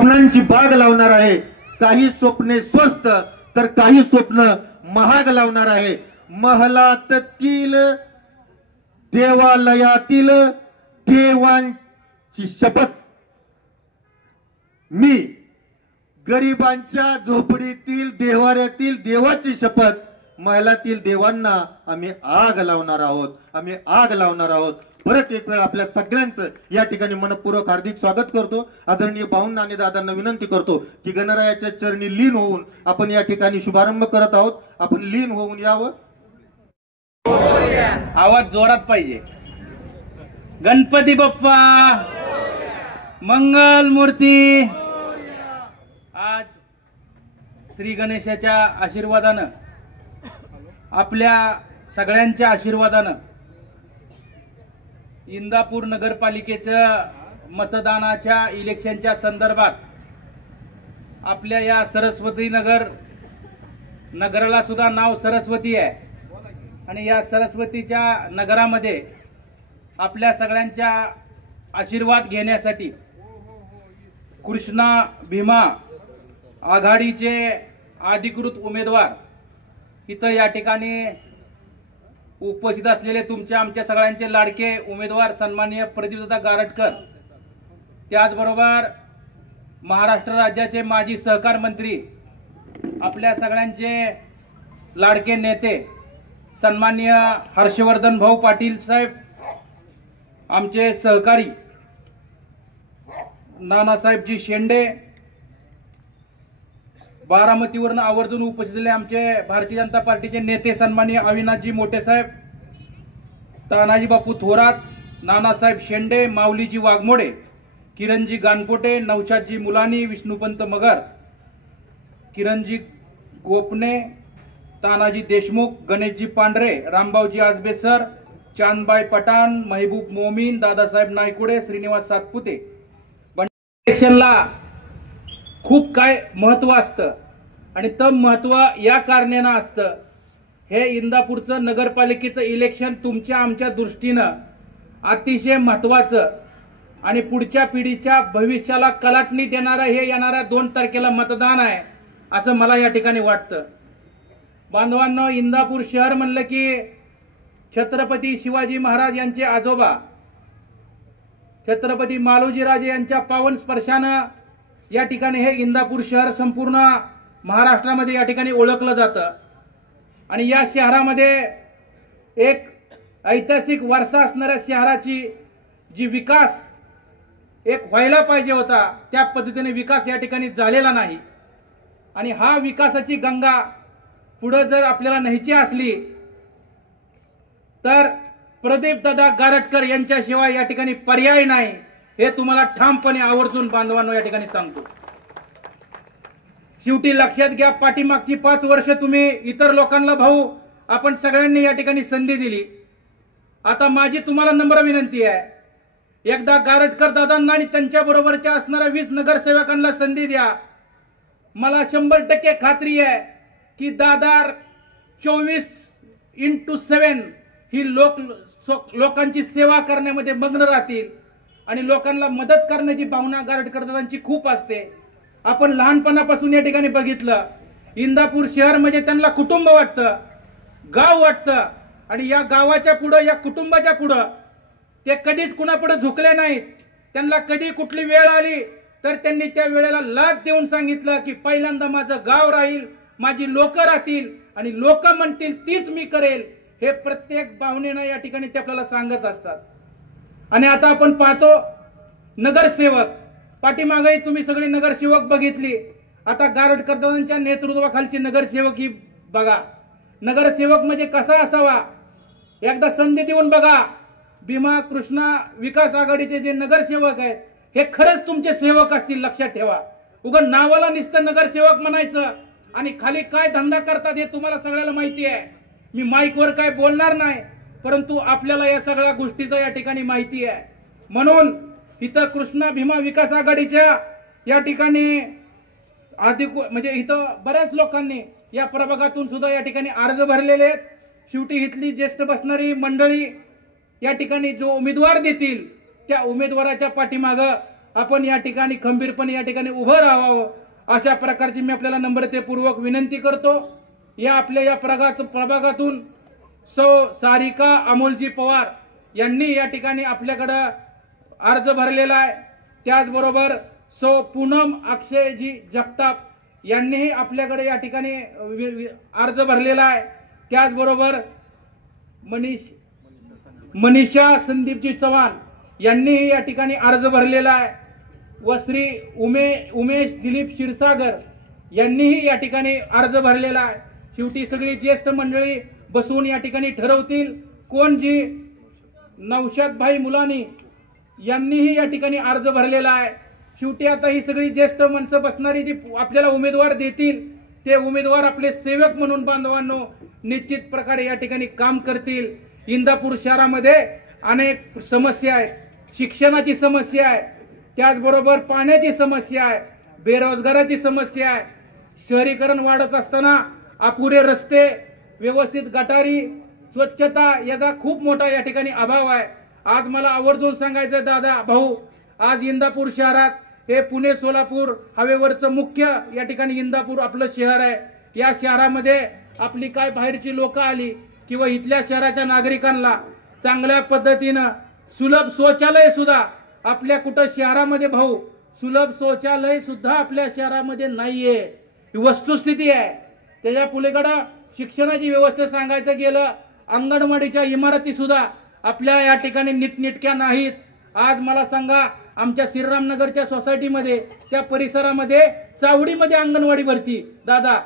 स्वप्नांची बाग लावणार आहे। काही स्वप्ने स्वस्त तर काही स्वप्न महाग लावणार आहे। महलातील देवालयातील देवांची शपथ, मी गरिबांच्या झोपडीतील देवाऱ्यातील देवाची शपथ, महलातील देवांना आम्ही आग लावणार आहोत, आम्ही आग लावणार आहोत। परत एक वेळ आपल्या सगळ्यांचं या ठिकाणी मनपूर्वक हार्दिक स्वागत करतो। आदरणीय भाऊंना आणि दादांना विनंती करतो की गणरायाच्या चरणी लीन होऊन आपण या ठिकाणी शुभारंभ करत आहोत। आपण लीन होऊन यावं। आवाज जोरात पाहिजे। गणपती बाप्पा मंगल मूर्ती। आज श्री गणेशाच्या आशीर्वादानं, आपल्या सगळ्यांच्या आशीर्वादानं इंदापूर नगरपालिकेच्या मतदानाच्या इलेक्शनच्या संदर्भात आपल्या या सरस्वती नगराला सुद्धा नाव सरस्वती आहे आणि या सरस्वतीच्या नगरामध्ये आपल्या सगळ्यांच्या आशीर्वाद घेण्यासाठी कृष्णा भीमा आघाडीचे अधिकृत उमेदवार इथं या ठिकाणी उपस्थित असलेले आमच्या सगळ्यांचे लाडके उमेदवार सन्माननीय प्रदीपदादा गारटकर, त्याचबरोबर महाराष्ट्र राज्याचे माजी सहकार मंत्री, आपल्या सगळ्यांचे लाडके नेते सन्माननीय हर्षवर्धन भाऊ पाटील साहेब, आमचे सहकारी नानासाहेबजी शेंडे, बारामतीवरून आवर्जून उपस्थित झालेले आमचे भारतीय जनता पार्टीचे नेते सन्माननीय अविनाशजी मोठे साहेब, तानाजी बापू थोरात, नानासाहेब शेंडे, माऊलीजी वाघमोडे, किरणजी गानकोटे, नौशादजी मुलानी, विष्णुपंत मगर, किरणजी गोपने, तानाजी देशमुख, गणेशजी पांढरे, रामभाऊजी आजबेसर, चांदबाई पठाण, महबूब मोमीन, दादासाहेब नायकुडे, श्रीनिवास सातपुते। इलेक्शनला खूप काय महत्व असतं आणि ते महत्व या कारणानं असतं, हे इंदापूरचं नगरपालिकेचं इलेक्शन तुमच्या आमच्या दृष्टीनं अतिशय महत्वाचं आणि पुढच्या पिढीच्या भविष्याला कलाटणी देणारं हे येणाऱ्या 2 तारखेला मतदान आहे असं मला या ठिकाणी वाटतं। बांधवांनो, इंदापूर शहर म्हणलं की छत्रपती शिवाजी महाराज यांचे आजोबा छत्रपती मालोजीराजे यांच्या पावन स्पर्शानं या ठिकाणी हे इंदापूर शहर संपूर्ण महाराष्ट्रामध्ये या ठिकाणी ओळखलं जातं आणि या शहरामध्ये एक ऐतिहासिक वारसा असणाऱ्या शहराची जी विकास एक व्हायला पाहिजे होता त्या पद्धतीने विकास या ठिकाणी झालेला नाही आणि हा विकासाची गंगा पुढे जर आपल्याला न्यायची असली तर प्रदीपदादा गारटकर यांच्याशिवाय या ठिकाणी पर्याय नाही, हे तुम्हाला ठामपणे आवर्जून बांधवांनो या ठिकाणी सांगतो। शेवटी लक्षात घ्या, पाठीमागची 5 वर्ष तुम्ही इतर लोकांना भाऊ आपण सगळ्यांनी या ठिकाणी संधी दिली। आता माझी तुम्हाला नम्र विनंती आहे, एकदा गारटकर दादांना आणि त्यांच्या बरोबरच्या असणाऱ्या 20 नगरसेवकांना संधी द्या। मला 100% खात्री आहे की दादा 24x7 ही लोकांची सेवा करण्यामध्ये मग्न राहतील आणि लोकांना मदत करण्याची भावना गारटकर दादांची खूप असते। आपण लहानपणापासून या ठिकाणी बघितलं, इंदापूर शहर म्हणजे त्यांना कुटुंब वाटतं, गाव वाटतं आणि या गावाच्या पुढे या कुटुंबाच्या पुढे ते कधीच कुणापुढे झुकले नाहीत। त्यांना कधी कुठली वेळ आली तर त्यांनी त्या वेळेला लाथ देऊन सांगितलं की पहिल्यांदा माझं गाव राहील, माझी लोक राहतील आणि लोक म्हणतील तीच मी करेल, हे प्रत्येक भावनेनं या ठिकाणी ते आपल्याला सांगत असतात। आणि आता आपण पाहतो नगरसेवक, पाठीमागे तुम्ही सगळे नगरसेवक बघितली, आता गारटकर दादांच्या नेतृत्वाखालची नगरसेवक ही बघा। नगरसेवक म्हणजे कसा असावा एकदा संधी देऊन बघा। भीमा कृष्णा विकास आघाडीचे जे नगरसेवक आहेत हे खरंच तुमचे सेवक असतील, लक्षात ठेवा। उगाच नावाला नुसतं नगरसेवक म्हणायचं आणि खाली काय धंदा करतात हे तुम्हाला सगळ्याला माहिती आहे। मी माईकवर काय बोलणार नाही, परंतु आपल्याला या सगळ्या गोष्टीचं या ठिकाणी माहिती आहे। म्हणून इथं कृष्णा भीमा विकास आघाडीच्या या ठिकाणी म्हणजे इथं बऱ्याच लोकांनी या प्रभागातून सुद्धा या ठिकाणी अर्ज भरलेले आहेत। शेवटी इथली ज्येष्ठ बसणारी मंडळी या ठिकाणी जो उमेदवार देतील त्या उमेदवाराच्या पाठीमागं आपण या ठिकाणी खंबीरपणे या ठिकाणी उभं राहावं, अशा प्रकारची मी आपल्याला नम्रतेपूर्वक विनंती करतो. या आपल्या या प्रभागातून सौ सारिका अमोलजी पवार यांनी या ठिकाणी आपल्याकडं अर्ज भरलेला आहे. त्याचबरोबर सौ पूनम अक्षयजी जगताप यांनीही आपल्याकडे या ठिकाणी अर्ज भरलेला आहे. त्याचबरोबर मनीषा संदीपजी चव्हाण यांनीही या ठिकाणी अर्ज भरलेला आहे व श्री उमेश दिलीप क्षीरसागर यांनीही या ठिकाणी अर्ज भरलेला आहे. शेवटी सगळी ज्येष्ठ मंडळी बसून या ठिकाणी ठरवतील कोण जी. नौशादभाई मुलानी यांनीही या ठिकाणी अर्ज भरलेला आहे. शेवटी आता ही सगळी ज्येष्ठ माणसं बसणारी जी आपल्याला उमेदवार देतील ते उमेदवार आपले सेवक म्हणून बांधवांनो निश्चित प्रकारे या ठिकाणी काम करतील. इंदापूर शहरामध्ये अनेक समस्या आहेत. शिक्षणाची समस्या आहे, त्याचबरोबर पाण्याची समस्या आहे, बेरोजगाराची समस्या आहे. शहरीकरण वाढत असताना अपुरे रस्ते, व्यवस्थित गटारी, स्वच्छता याचा खूप मोठा या ठिकाणी अभाव आहे. आज मला आवर्जून सांगायचं दादा भाऊ, आज इंदापूर शहरात हे पुणे सोलापूर हवेवरचं मुख्य या ठिकाणी इंदापूर आपलं शहर आहे. या शहरामध्ये आपली काय बाहेरची लोक आली किंवा इथल्या शहराच्या नागरिकांना चांगल्या पद्धतीनं सुलभ शौचालय सुद्धा आपल्या कुठं शहरामध्ये भाऊ सुलभ शौचालय सुद्धा आपल्या शहरामध्ये नाहीये. ही वस्तुस्थिती आहे. त्याच्या पुढेकडं शिक्षणाची व्यवस्था सांगायचं गेलं, अंगणवाडीच्या इमारती सुद्धा आपल्या या ठिकाणी नीटनेटक्या नाहीत. आज मला सांगा, आमच्या श्रीरामनगरच्या सोसायटीमध्ये त्या परिसरामध्ये चावडीमध्ये अंगणवाडी भरती, दादा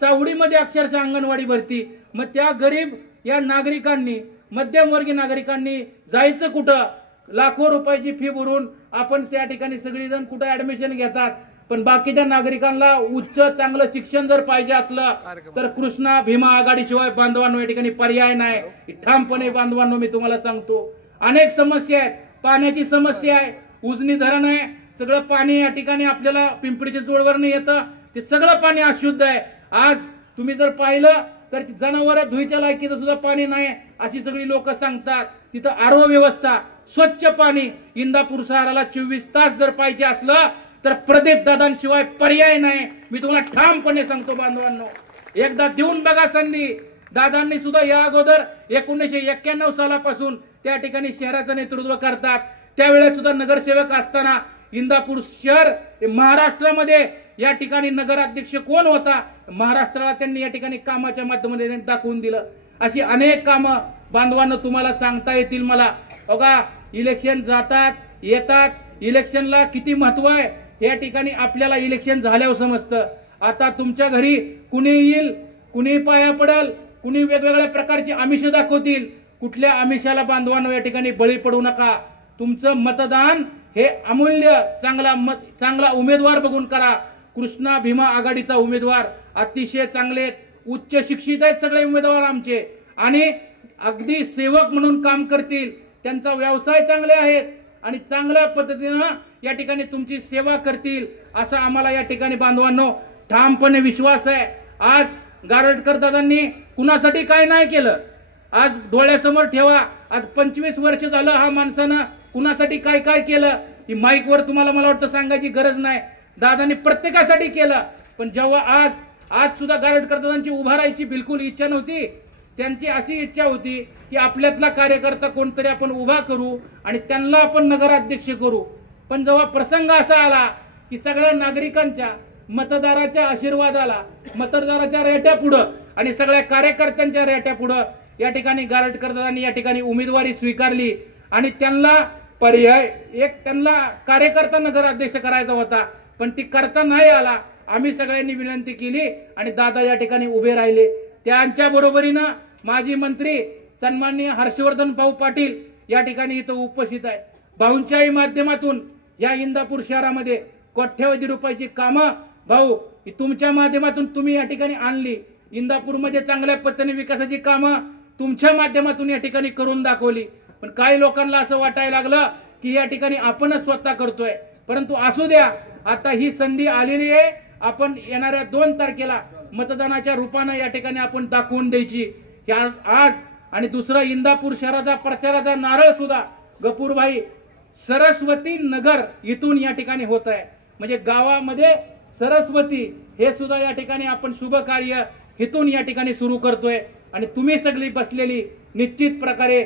चावडीमध्ये अक्षरशः अंगणवाडी भरती. मग त्या गरीब या नागरिकांनी, मध्यमवर्गीय नागरिकांनी जायचं कुठं? लाखो रुपयाची फी भरून आपण त्या ठिकाणी सगळीजण कुठं ऍडमिशन घेतात. पण बाकीच्या नागरिकांना उच्च चांगलं शिक्षण जर पाहिजे असलं तर कृष्णा भीमा आघाडीशिवाय बांधवांनो या ठिकाणी पर्याय नाही. ठामपणे बांधवांनो मी तुम्हाला सांगतो, अनेक समस्या आहेत. पाण्याची समस्या आहे, उजनी धरण आहे, सगळं पाणी या ठिकाणी आपल्याला पिंपरीच्या जोडवरनं येतं, ते सगळं पाणी अशुद्ध आहे. आज तुम्ही जर पाहिलं तर जनावर धुईच्या लायकीचं सुद्धा पाणी नाही अशी सगळी लोक सांगतात. तिथं आरो व्यवस्था, स्वच्छ पाणी इंदापूर शहराला 24 तास जर पाहिजे असलं तर प्रदीप दादांशिवाय पर्याय नाही. मी तुम्हाला ठामपणे सांगतो बांधवांनो, एकदा देऊन बघा संधी. दादांनी सुद्धा या अगोदर 1991 सालापासून त्या ठिकाणी शहराचं नेतृत्व करतात. त्यावेळेस सुद्धा नगरसेवक असताना इंदापूर शहर महाराष्ट्रामध्ये या ठिकाणी नगराध्यक्ष कोण होता, महाराष्ट्राला त्यांनी या ठिकाणी कामाच्या माध्यमातून दाखवून दिलं. अशी अनेक कामं बांधवांना तुम्हाला सांगता येतील मला. बघा, इलेक्शन जातात येतात, इलेक्शनला किती महत्व आहे या ठिकाणी आपल्याला इलेक्शन झाल्यावर समजतं. आता तुमच्या घरी कुणी येईल, कुणी पाया पडेल, कुणी वेगवेगळ्या प्रकारची आमिष दाखवतील. कुठल्या आमिषाला बांधवांनो या ठिकाणी बळी पडू नका. तुमचं मतदान हे अमूल्य चांगला उमेदवार बघून करा. कृष्णा भीमा आघाडीचा उमेदवार अतिशय चांगले, उच्च शिक्षित आहेत सगळे उमेदवार आमचे आणि अगदी सेवक म्हणून काम करतील. त्यांचा व्यवसाय चांगले आहेत आणि चांगल्या पद्धतीनं या ठिकाणी तुमची सेवा करतील असा आम्हाला या ठिकाणी बांधवांनो ठामपणे विश्वास आहे. आज गारटकर दादांनी कुणासाठी काय नाही केलं आज डोळ्यासमोर ठेवा. आज 25 वर्ष झालं हा माणसानं कुणासाठी काय काय केलं ही माईकवर तुम्हाला मला वाटतं सांगायची गरज नाही. दादांनी प्रत्येकासाठी केलं. पण जेव्हा आज सुद्धा गारटकर दादांची उभा राहायची बिलकुल इच्छा नव्हती. त्यांची अशी इच्छा होती की आपल्यातला कार्यकर्ता कोणतरी आपण उभा करू आणि त्यांना आपण नगराध्यक्ष करू. पण जेव्हा प्रसंग असा आला की सगळ्या नागरिकांच्या मतदाराच्या आशीर्वादाला, मतदाराच्या रेट्या पुढं आणि सगळ्या कार्यकर्त्यांच्या रेट्या पुढं या ठिकाणी गारटकर दादांनी या ठिकाणी उमेदवारी स्वीकारली आणि त्यांना पर्याय त्यांना कार्यकर्ता नगराध्यक्ष करायचा होता पण ती करता नाही आला. आम्ही सगळ्यांनी विनंती केली आणि दादा या ठिकाणी उभे राहिले. त्यांच्या बरोबरीनं माजी मंत्री सन्माननीय हर्षवर्धन भाऊ पाटील या ठिकाणी इथं उपस्थित आहे. भाऊंच्याही माध्यमातून या इंदापूर शहरामध्ये कोट्यवधी रुपयाची कामं भाऊ तुमच्या माध्यमातून तुम्ही या ठिकाणी आणली. इंदापूरमध्ये चांगल्या पद्धतीने विकासाची कामं तुमच्या माध्यमातून या ठिकाणी करून दाखवली. पण काही लोकांना असं वाटायला लागलं की या ठिकाणी आपणच स्वतः करतोय. परंतु असू द्या, आता ही संधी आलेली आहे. आपण येणाऱ्या 2 तारखेला मतदानाच्या रूपानं या ठिकाणी आपण दाखवून द्यायची. आज आणि दुसरा इंदापूर शहराचा प्रचाराचा नारळ सुद्धा गफूरभाई सरस्वती नगर इथून या ठिकाणी होत आहे. म्हणजे गावामध्ये सरस्वती हे सुद्धा या ठिकाणी आपण शुभ कार्य इथून या ठिकाणी सुरू करतोय. आणि तुम्ही सगळी बसलेली निश्चित प्रकारे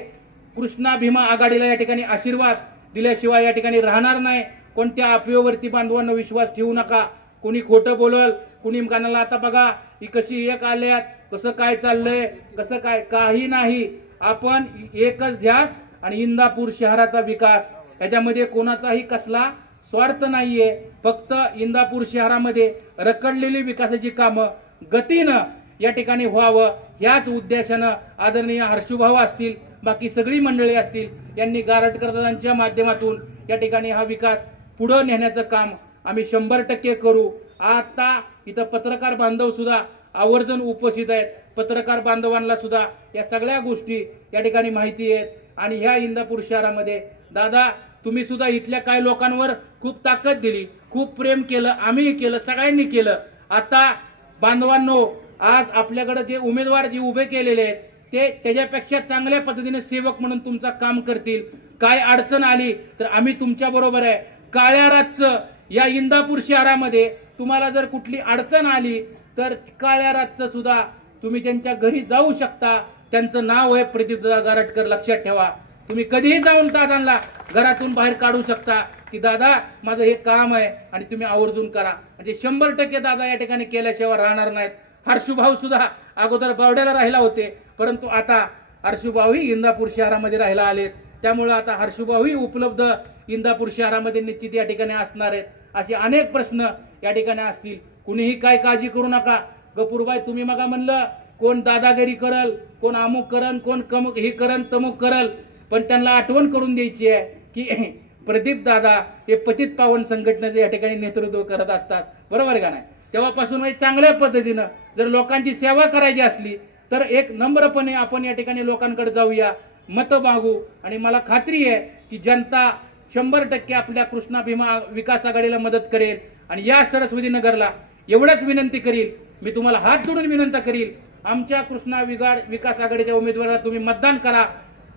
कृष्णा भीमा आघाडीला या ठिकाणी आशीर्वाद दिल्याशिवाय या ठिकाणी राहणार नाही. कोणत्या अफवेवरती बांधवांना विश्वास ठेवू नका. कुणी खोटं बोलल, कुणी गाण्याला आता बघा ही कशी एक आल्यात, कसं काय चाललंय, कसं काय, काही नाही. आपण एकच ध्यास आणि इंदापूर शहराचा विकास, याच्यामध्ये कोणाचाही कसला स्वार्थ नाहीये. फक्त इंदापूर शहरामध्ये रखडलेली विकासाची कामं गतीनं या ठिकाणी व्हावं, याच उद्देशानं आदरणीय हर्षुभाऊ असतील, बाकी सगळी मंडळी असतील, यांनी गारटकरदांच्या माध्यमातून या ठिकाणी हा विकास पुढे नेण्याचं काम आम्ही 100% करू. आता इथं पत्रकार बांधव सुद्धा आवर्जून उपस्थित आहेत. पत्रकार बांधवांना सुद्धा या सगळ्या गोष्टी या ठिकाणी माहिती आहेत. आणि ह्या इंदापूर शहरामध्ये दादा तुम्ही सुद्धा इथल्या काही लोकांवर खूप ताकद दिली, खूप प्रेम केलं, आम्हीही केलं, सगळ्यांनी केलं. आता बांधवांनो, आज आपल्याकडे जे उमेदवार जे उभे केलेले आहेत ते त्याच्यापेक्षा चांगल्या पद्धतीने सेवक म्हणून तुमचं काम करतील. काय अडचण आली तर आम्ही तुमच्या बरोबर आहे. काळ्या रातचं या इंदापूर शहरामध्ये तुम्हाला जर कुठली अडचण आली तर काळ्या रातचं सुद्धा तुम्ही त्यांच्या घरी जाऊ शकता. त्यांचं नाव आहे प्रदीपदादा गारटकर, लक्षात ठेवा. तुम्ही कधीही जाऊन दादांना घरातून बाहेर काढू शकता की दादा माझं हे काम आहे आणि तुम्ही आवर्जून करा. म्हणजे 100% दादा या ठिकाणी केल्याशिवाय राहणार नाहीत. हर्षुभाऊ सुद्धा अगोदर बावड्याला राहिला होते, परंतु आता हर्षुभाऊही इंदापूर शहरामध्ये राहायला आलेत. त्यामुळे आता हर्षुभाऊही उपलब्ध इंदापूर शहरामध्ये निश्चित या ठिकाणी असणार आहेत. असे अनेक प्रश्न या ठिकाणी असतील. कुणीही काय काळजी करू नका. गपूरबाई तुम्ही मगा म्हणलं कोण दादागिरी करल, कोण अमुक करल, कोण कमुक हे करल, तमुक करल, पण त्यांना आठवण करून द्यायची आहे की प्रदीप दादा हे पतित पावन संघटनेचे या ठिकाणी नेतृत्व करत असतात. बरोबर का नाही? तेव्हापासून चांगल्या पद्धतीनं जर लोकांची सेवा करायची असली तर एक नम्रपणे आपण या ठिकाणी लोकांकडे जाऊया, मत मागू. आणि मला खात्री आहे की जनता 100% आपल्या कृष्णा भीमा विकास आघाडीला मदत करेल. आणि या सरस्वती नगरला एवढंच विनंती करील, मी तुम्हाला हात जोडून विनंती करील, आमच्या कृष्णा विकास आघाडीच्या उमेदवाराला तुम्ही मतदान करा.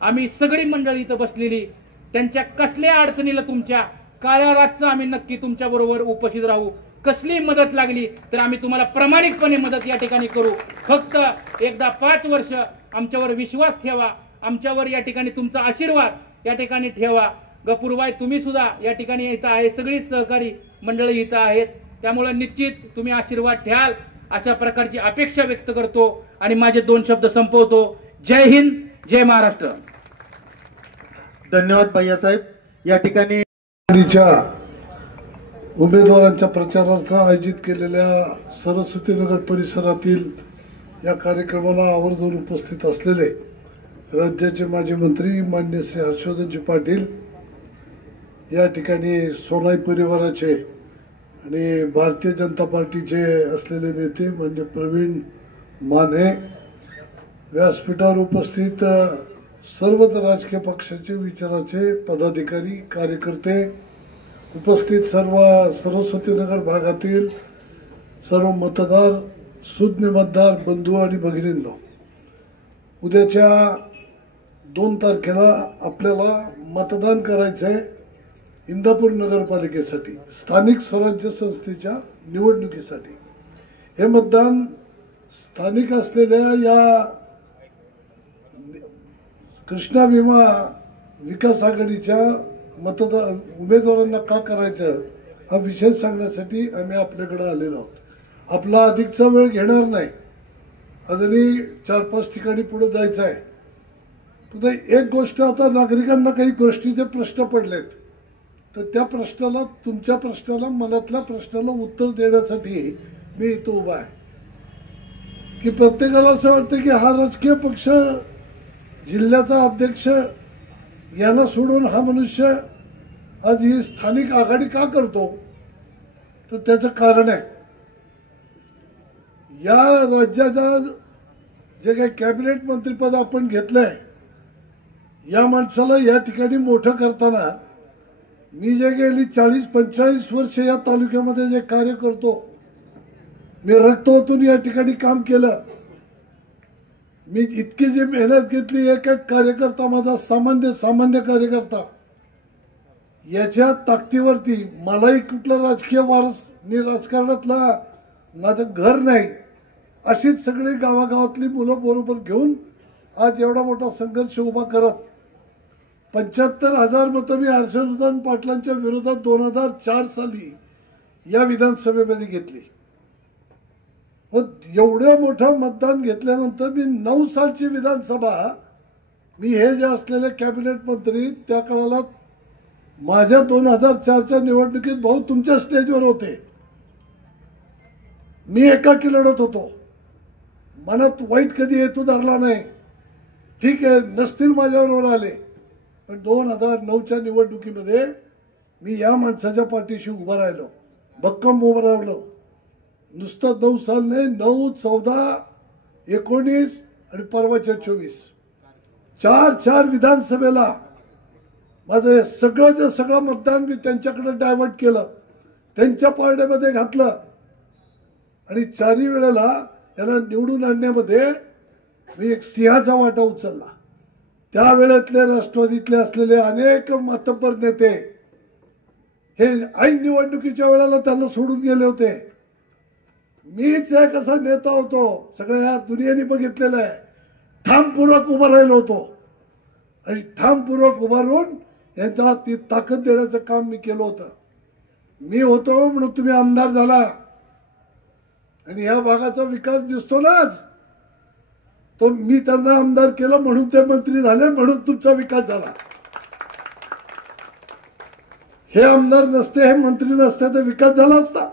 आम्ही सगळी मंडळी इथं बसलेली त्यांच्या कसल्या अडचणीला तुमच्या काळ्या रातचं आम्ही नक्की तुमच्या बरोबर उपस्थित राहू. कसली मदत लागली तर आम्ही तुम्हाला प्रामाणिकपणे मदत या ठिकाणी करू. फक्त एकदा 5 वर्ष आमच्यावर विश्वास ठेवा, आमच्यावर या ठिकाणी तुमचा आशीर्वाद या ठिकाणी ठेवा. गपूरबाई तुम्ही सुद्धा या ठिकाणी इथं आहे, सगळी सहकारी मंडळी इथं आहेत. त्यामुळे निश्चित तुम्ही आशीर्वाद ठ्याल अशा प्रकारची अपेक्षा व्यक्त करतो आणि माझे 2 शब्द संपवतो. जय हिंद, जय महाराष्ट्र. धन्यवाद भैयासाहेब. या ठिकाणी उमेदवारांच्या प्रचारार्थ आयोजित केलेल्या सरस्वतीनगर परिसरातील या कार्यक्रमाला आवर्जून उपस्थित असलेले राज्याचे माजी मंत्री माननीय श्री हर्षवर्धनजी पाटील, या ठिकाणी सोनाई परिवाराचे आणि भारतीय जनता पार्टीचे असलेले नेते म्हणजे प्रवीण माने, व्यासपीठावर उपस्थित सर्वच राजकीय पक्षाचे विचाराचे पदाधिकारी, कार्यकर्ते, उपस्थित सर्व सरस्वतीनगर भागातील सर्व मतदार, सुज्ञ मतदार बंधू आणि भगिनींनो, उद्याच्या 2 तारखेला आपल्याला मतदान करायचंय इंदापूर नगरपालिकेसाठी, स्थानिक स्वराज्य संस्थेच्या निवडणुकीसाठी. हे मतदान स्थानिक असलेल्या या कृष्णा भीमा विकास आघाडीच्या उमेदवारांना का करायचं हा विषय सांगण्यासाठी आम्ही आपल्याकडे आलेलो आहोत. आपला अधिकचा वेळ घेणार नाही. अजूनही 4-5 ठिकाणी पुढे जायचं आहे. तर एक गोष्ट, आता नागरिकांना काही गोष्टीचे प्रश्न पडलेत, तर त्या प्रश्नाला, तुमच्या प्रश्नाला, मनातल्या प्रश्नाला उत्तर देण्यासाठी मी इथं उभा आहे. की प्रत्येकाला असं वाटतं की हा राजकीय पक्ष, जिल्ह्याचा अध्यक्ष याला सोडून हा मनुष्य आज ही स्थानिक आघाडी का करतो. तर त्याचं कारण आहे, या राज्याचा जे काही कॅबिनेट मंत्रीपद आपण घेतलंय, या माणसाला या ठिकाणी मोठं करताना मी जे गेली 40-45 वर्ष या तालुक्यामध्ये जे कार्य करतो, मी रक्त ओतून या ठिकाणी काम केलं. मी इतकी जी मेहनत घेतली, एक एक कार्यकर्ता माझा सामान्य कार्यकर्ता याच्या ताकदीवरती मलाही कुठलं राजकीय वारस नि राजकारणातला माझं घर नाही, अशीच सगळी गावागावातली मुलं बरोबर घेऊन आज एवढा मोठा संघर्ष उभा करत 75,000 मतं मी हर्षवर्धन पाटलांच्या विरोधात 2004 साली या विधानसभेमध्ये घेतली. एवढं मोठं मतदान घेतल्यानंतर मी 9 सालची विधानसभा, मी हे जे असलेले कॅबिनेट मंत्री त्या काळाला माझ्या 2004च्या निवडणुकीत भाऊ तुमच्या स्टेजवर होते, मी एकाकी लढत होतो. मनात वाईट कधी हेतू धरला नाही. ठीक आहे, नसतील माझ्याबरोबर आले, पण 2009च्या निवडणुकीमध्ये मी या माणसाच्या पाठीशी उभं राहिलो, भक्कम उभं राहिलो. नुसतं 9 साल नाही, 9, 14, 19 आणि परवाच्या 24 चार विधानसभेला माझं सगळं मतदान मी त्यांच्याकडे डायव्हर्ट केलं, त्यांच्या पारड्यामध्ये घातलं आणि 4ही वेळेला याला निवडून आणण्यामध्ये मी एक सिंहाचा वाटा उचलला. त्यावेळेतले राष्ट्रवादीतले असलेले अनेक मातब्बर नेते हे ऐन निवडणुकीच्या वेळेला त्यांना सोडून गेले होते. मीच एक असा नेता होतो, सगळ्या दुनियेने बघितलेलं आहे, ठामपूर्वक उभा राहिलो होतो आणि ठामपूर्वक उभारून यांच्या ती ताकद देण्याचं काम मी केलं होतं. मी होतो म्हणून तुम्ही आमदार झाला आणि या भागाचा विकास दिसतो ना आज, तो मी त्यांना आमदार केलं म्हणून ते मंत्री झाले, म्हणून तुमचा विकास झाला. हे आमदार नसते, हे मंत्री नसते तर विकास झाला असता.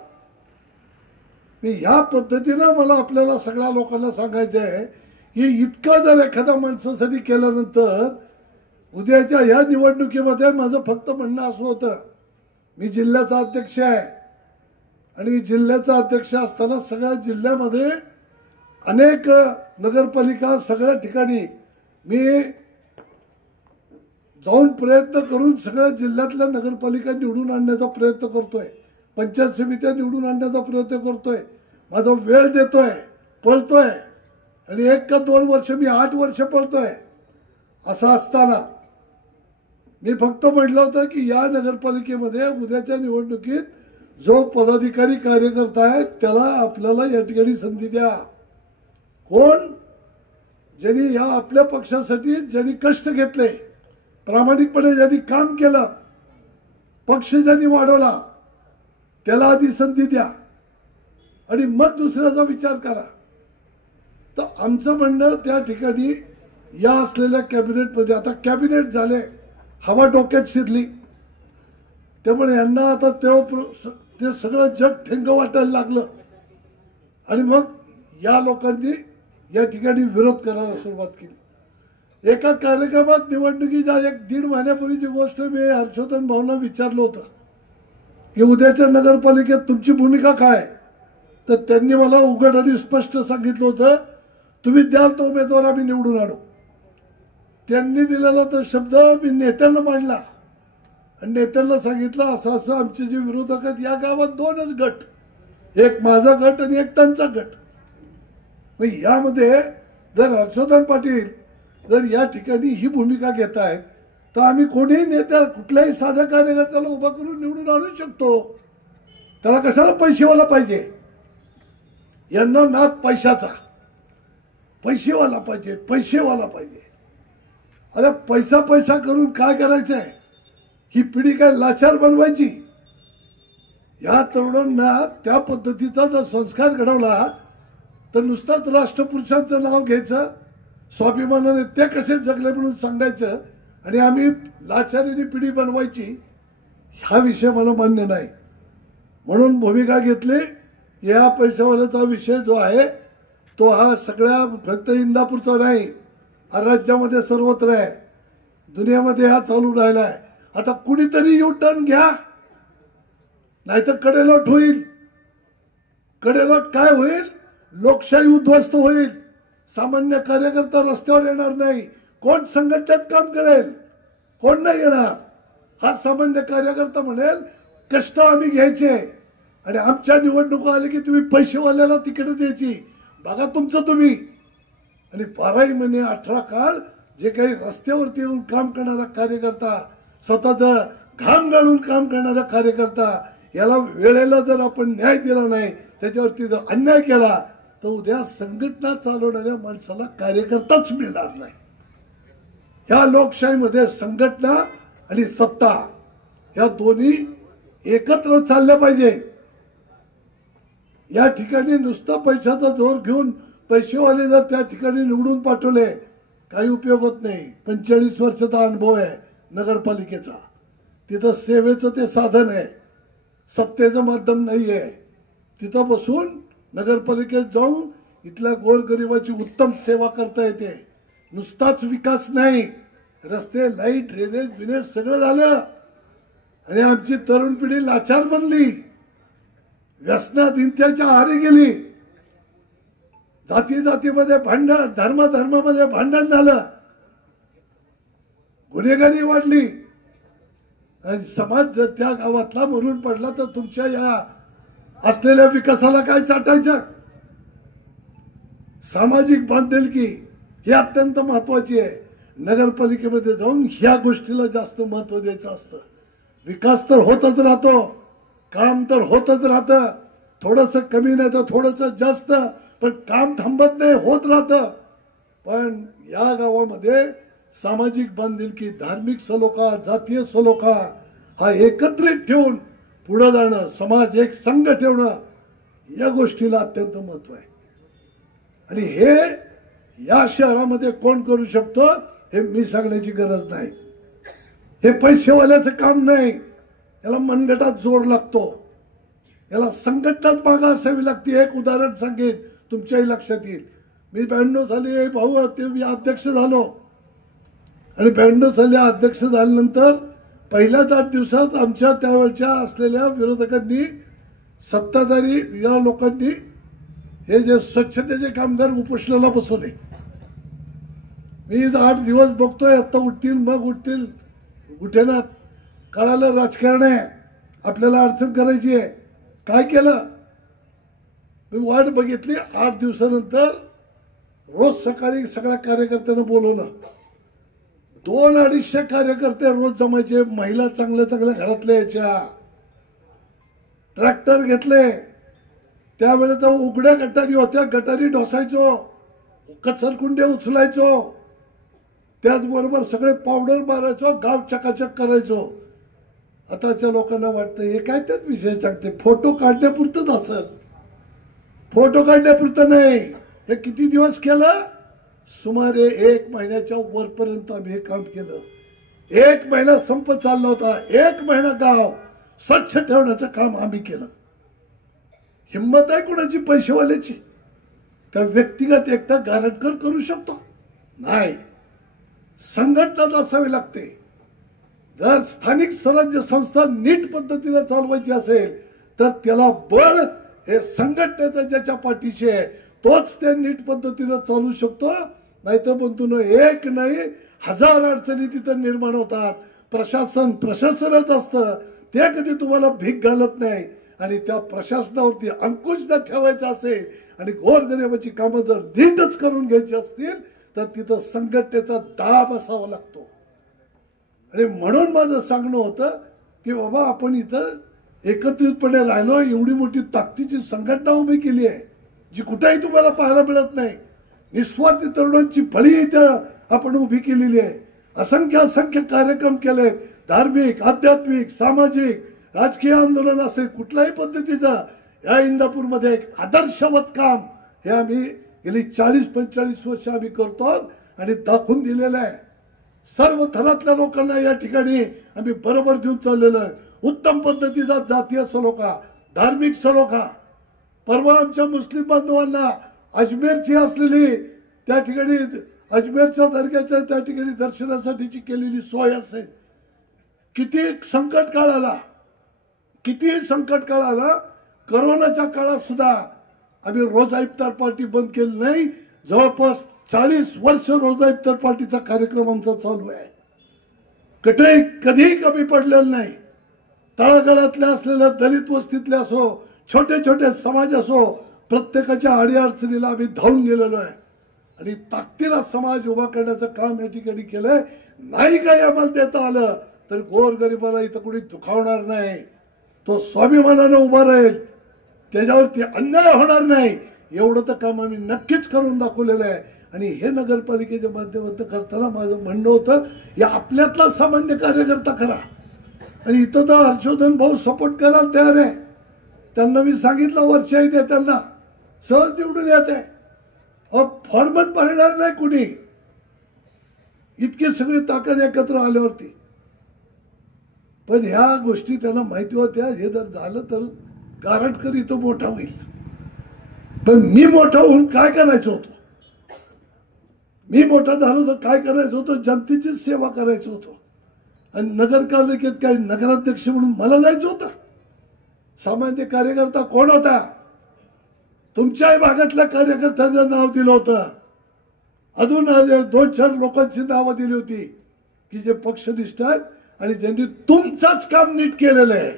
मी ह्या पद्धतीनं मला आपल्याला सगळ्या लोकांना सांगायचं आहे की इतकं जर एखाद्या माणसासाठी केल्यानंतर उद्याच्या ह्या निवडणुकीमध्ये माझं फक्त म्हणणं असं होतं, मी जिल्ह्याचा अध्यक्ष आहे आणि मी जिल्ह्याचा अध्यक्ष असताना सगळ्या जिल्ह्यामध्ये अनेक नगरपालिका सगळ्या ठिकाणी मी जाऊन प्रयत्न करून सगळ्या जिल्ह्यातल्या नगरपालिका निवडून आणण्याचा प्रयत्न करतोय, पंचायत समित्या निवडून आणण्याचा प्रयत्न करतोय, माझा वेळ देतोय, पळतोय आणि 1 का 2 वर्ष मी 8 वर्ष पळतोय. असं असताना मी फक्त म्हटलं होतं की या नगरपालिकेमध्ये उद्याच्या निवडणुकीत जो पदाधिकारी कार्यकर्ता आहे त्याला आपल्याला या ठिकाणी संधी द्या. कोण ज्यांनी या आपल्या पक्षासाठी ज्यांनी कष्ट घेतले, प्रामाणिकपणे ज्यांनी काम केलं, पक्ष ज्यांनी वाढवला, त्याला आधी संधी द्या आणि मग दुसऱ्याचा विचार करा. तर आमचं म्हणणं त्या ठिकाणी या असलेल्या कॅबिनेटमध्ये, आता कॅबिनेट झाले, हवा डोक्यात शिरली, त्यामुळे यांना आता ते सगळं जग ठेंग वाटायला लागलं आणि मग या लोकांनी या ठिकाणी विरोध करायला सुरुवात केली. एका कार्यक्रमात निवडणुकीच्या 1-1.5 महिन्यापूर्वीची गोष्ट मी हर्षवर्धन भाऊंना विचारलं होतं की उद्याच्या नगरपालिकेत तुमची भूमिका काय, तर त्यांनी मला उघड आणि स्पष्ट सांगितलं होतं, तुम्ही द्याल तो उमेदवार आम्ही निवडून आणू. त्यांनी दिलेला तो शब्द मी नेत्यांना मांडला आणि नेत्यांना सांगितलं असं असं आमचे जे विरोधक आहेत या गावात 2च गट, एक माझा गट आणि एक त्यांचा गट. मग यामध्ये जर हर्षवर्धन पाटील जर या ठिकाणी ही भूमिका घेत आहेत तर आम्ही कोणीही नेत्या कुठल्याही साध्या कार्यकर्त्याला उभा करून निवडून आणू शकतो. त्याला कशाला पैसेवाला पाहिजे, यांना नाद पैशाचा, पैसेवाला पाहिजे, पैसेवाला पाहिजे. अरे पैसा पैसा करून काय करायचं आहे, ही पिढी काय लाचार बनवायची. या तरुणांना त्या पद्धतीचा जर संस्कार घडवला तर नुसताच राष्ट्रपुरुषांचं नाव घ्यायचं, स्वाभिमानाने ते कसे जगले म्हणून सांगायचं आणि आम्ही लाचारीने पिढी बनवायची, हा विषय मला मान्य नाही. म्हणून भूमिका घेतली. या पैशावाल्याचा विषय जो आहे तो हा सगळ्या फक्त इंदापूरचा नाही, हा राज्यामध्ये सर्वत्र आहे, दुनियामध्ये हा चालू राहिला आहे. आता कुणीतरी यू टर्न घ्या, नाहीतर कडेलोट होईल. कडेलोट काय होईल, लोकशाही उद्ध्वस्त होईल, सामान्य कार्यकर्ता रस्त्यावर येणार नाही, कोण संघटनेत काम करेल, कोण नाही येणार. हा सामान्य कार्यकर्ता म्हणेल कष्ट आम्ही घ्यायचे आणि आमच्या निवडणुका आले की तुम्ही पैसेवाल्याला तिकीट द्यायची, बघा तुमचं तुम्ही. आणि 12 महिने 18 काळ जे काही रस्त्यावरती येऊन काम करणारा कार्यकर्ता, स्वतःचं घाम गाळून काम करणारा कार्यकर्ता याला वेळेला जर आपण न्याय दिला नाही, त्याच्यावरती जर अन्याय केला, तर उद्या संघटना चालवणाऱ्या माणसाला कार्यकर्ताच मिळणार नाही. या लोकशाहीमध्ये संघटना आणि सत्ता या दोन्ही एकत्र चालल्या पाहिजे. या ठिकाणी नुसता पैशाचा जोर घेऊन पैसेवाले जर त्या ठिकाणी निवडून पाठवले, काही उपयोग होत नाही. 45 वर्षाचा अनुभव आहे नगरपालिकेचा. तिथं सेवेचं ते साधन आहे, सत्तेचं माध्यम नाही आहे. तिथं बसून नगरपालिकेत जाऊन इथल्या गोरगरिबाची उत्तम सेवा करता येते. नुसताच विकास नाही, रस्ते, लाईट, ड्रेनेज बिनेज सगळं झालं. आणि आमची तरुण पिढी लाचार बनली, व्यसनात हिंसाच्या आहारी गेली. जाती जातीमध्ये भांडण, धर्म धर्मामध्ये भांडण झालं, गुन्हेगारी वाढली. आणि समाज जर त्या गावातला मरून पडला तर तुमच्या या असलेल्या विकासाला काय चाटायचं. सामाजिक बांधिलकी ही अत्यंत महत्वाची आहे. नगरपालिकेमध्ये जाऊन ह्या गोष्टीला जास्त महत्व द्यायचं असतं. विकास तर होतच राहतो, काम तर होतच राहतं, थोडंसं कमी नाही तर थोडंसं जास्त, पण काम थांबत नाही, होत राहतं. पण या गावामध्ये सामाजिक बांधिलकी, धार्मिक सलोखा, जातीय सलोखा हा एकत्रित ठेवून पुढे जाणं, समाज एक संघ ठेवणं, या गोष्टीला अत्यंत महत्व आहे. आणि हे या शहरामध्ये कोण करू शकतो हे मी सांगण्याची गरज नाही. हे पैसेवाल्याचं काम नाही, याला मनगटात जोर लागतो, याला संघटनाच मागा असावी लागते. एक उदाहरण सांगेन, तुमच्याही लक्षात येईल. मी 92 साली भाऊ ते मी अध्यक्ष झालो. आणि 92 साली अध्यक्ष झाल्यानंतर पहिल्याच 8 दिवसात आमच्या त्यावेळच्या असलेल्या विरोधकांनी, सत्ताधारी या लोकांनी हे जे स्वच्छतेचे कामगार उपोषणाला बसवले. मी 8 दिवस बघतोय, आता उठतील मग उठतील, उठेनात. कळालं राजकारण आहे, आपल्याला अडचण करायची आहे. काय केलं, मी वाट बघितली. 8 दिवसानंतर रोज सकाळी सगळ्या कार्यकर्त्यांना बोलवलं. 200-250 कार्यकर्ते रोज जमायचे. महिला चांगल्या चांगल्या घरातल्या याच्या. ट्रॅक्टर घेतले. त्यावेळेस तर उघड्या गटारी होत्या, गटारी ढोसायचो, कचरकुंडे उचलायचो, त्याचबरोबर सगळे पावडर मारायचो, गाव चकाचक करायचो. आताच्या लोकांना वाटतं हे काय त्यात विषय सांगते, फोटो काढण्यापुरतंच असेल. फोटो काढण्यापुरतं नाही. हे किती दिवस केलं, सुमारे 1 महिन्याच्या वरपर्यंत आम्ही हे काम केलं. 1 महिना संप चालला होता, 1 महिना गाव स्वच्छ ठेवण्याचं काम आम्ही केलं. हिंमत आहे कोणाची पैसेवाल्याची का व्यक्तिगत एकटा गारटकर करू शकतो? नाही, संघटना असावी लागते. जर स्थानिक स्वराज्य संस्था नीट पद्धतीने चालवायची असेल तर त्याला बळ हे संघटनेचं ज्याच्या पाठीशी आहे तोच ते नीट पद्धतीने चालू शकतो. नाहीतर बंधून एक नाही 1000 अडचणी तिथं निर्माण होतात. प्रशासनच असतं, ते कधी तुम्हाला भीक घालत नाही. आणि त्या प्रशासनावरती अंकुश जर ठेवायचा असेल आणि गोरगरिबाची कामं जर नीटच करून घ्यायची असतील तर तिथं संघटनेचा दाब असावा लागतो. आणि म्हणून माझं सांगणं होतं की बाबा आपण इथं एकत्रितपणे राहिलो, एवढी मोठी ताकदीची संघटना उभी केली आहे जी कुठेही तुम्हाला पाहायला मिळत नाही. निस्वार्थी तरुणांची फळी इथं आपण उभी केलेली आहे. असंख्य कार्यक्रम केले, धार्मिक, आध्यात्मिक, सामाजिक, राजकीय आंदोलन असेल कुठल्याही पद्धतीचं या इंदापूरमध्ये एक आदर्शवत काम हे आम्ही गेली 40-45 वर्ष आम्ही करतो आणि दाखवून दिलेलं आहे. सर्व थरातल्या लोकांना या ठिकाणी आम्ही बरोबर घेऊन चाललेलो आहे. उत्तम पद्धतीचा जातीय सलोखा, धार्मिक सलोखा. परवा आमच्या मुस्लिम बांधवांना अजमेरची असलेली त्या ठिकाणी अजमेरच्या दर्ग्याच्या त्या ठिकाणी दर्शनासाठीची केलेली सोय असेल. किती संकट काळ आला, किती संकट काळ आला. करोनाच्या काळात सुद्धा आम्ही रोजा इफ्तार पार्टी बंद केली नाही. जवळपास 40 वर्ष रोजा इफ्तार पार्टीचा कार्यक्रम आमचा चालू आहे. कुठेही कधीही कमी पडलेलं नाही. तळागाळातल्या असलेल्या दलित वस्तीतले असो, छोटे छोटे समाज असो, प्रत्येकाच्या अडीअडचणीला आम्ही धावून गेलेलो आहे आणि ताकदीला समाज उभा करण्याचं काम या ठिकाणी केलंय. नाही काही आम्हाला देता आलं तर गोरगरिबाला इथं कोणी दुखावणार नाही, तो स्वाभिमानानं उभा राहील, त्याच्यावरती अन्याय होणार नाही, एवढं तर काम आम्ही नक्कीच करून दाखवलेलं आहे. आणि हे नगरपालिकेच्या माध्यमातून करताना माझं म्हणणं होतं, या आपल्यातला सामान्य कार्यकर्ता करा. आणि इथं तर हर्षवर्धन भाऊ सपोर्ट करायला तयार आहे. त्यांना मी सांगितलं वर्षाही नेत्यांना सहज निवडून येते, फॉर्मच भरणार नाही कुणी, इतकी सगळी ताकद एकत्र आल्यावरती. पण ह्या गोष्टी त्यांना माहिती होत्या, हे जर झालं तर गारटकर इथं मोठा होईल. पण मी मोठा होऊन काय करायचं होतं, मी मोठा झालो तर काय करायचं होतं, जनतेची सेवा करायचं होतं. आणि नगरपालिकेत काही नगराध्यक्ष म्हणून मला जायचं होतं. सामान्य कार्यकर्ता कोण होता, तुमच्याही भागातल्या कार्यकर्त्यांचं नाव दिलं होतं. अजून 2-4 लोकांची नावं दिली होती की जे पक्षनिष्ठ आहेत आणि ज्यांनी तुमचंच काम नीट केलेलं आहे,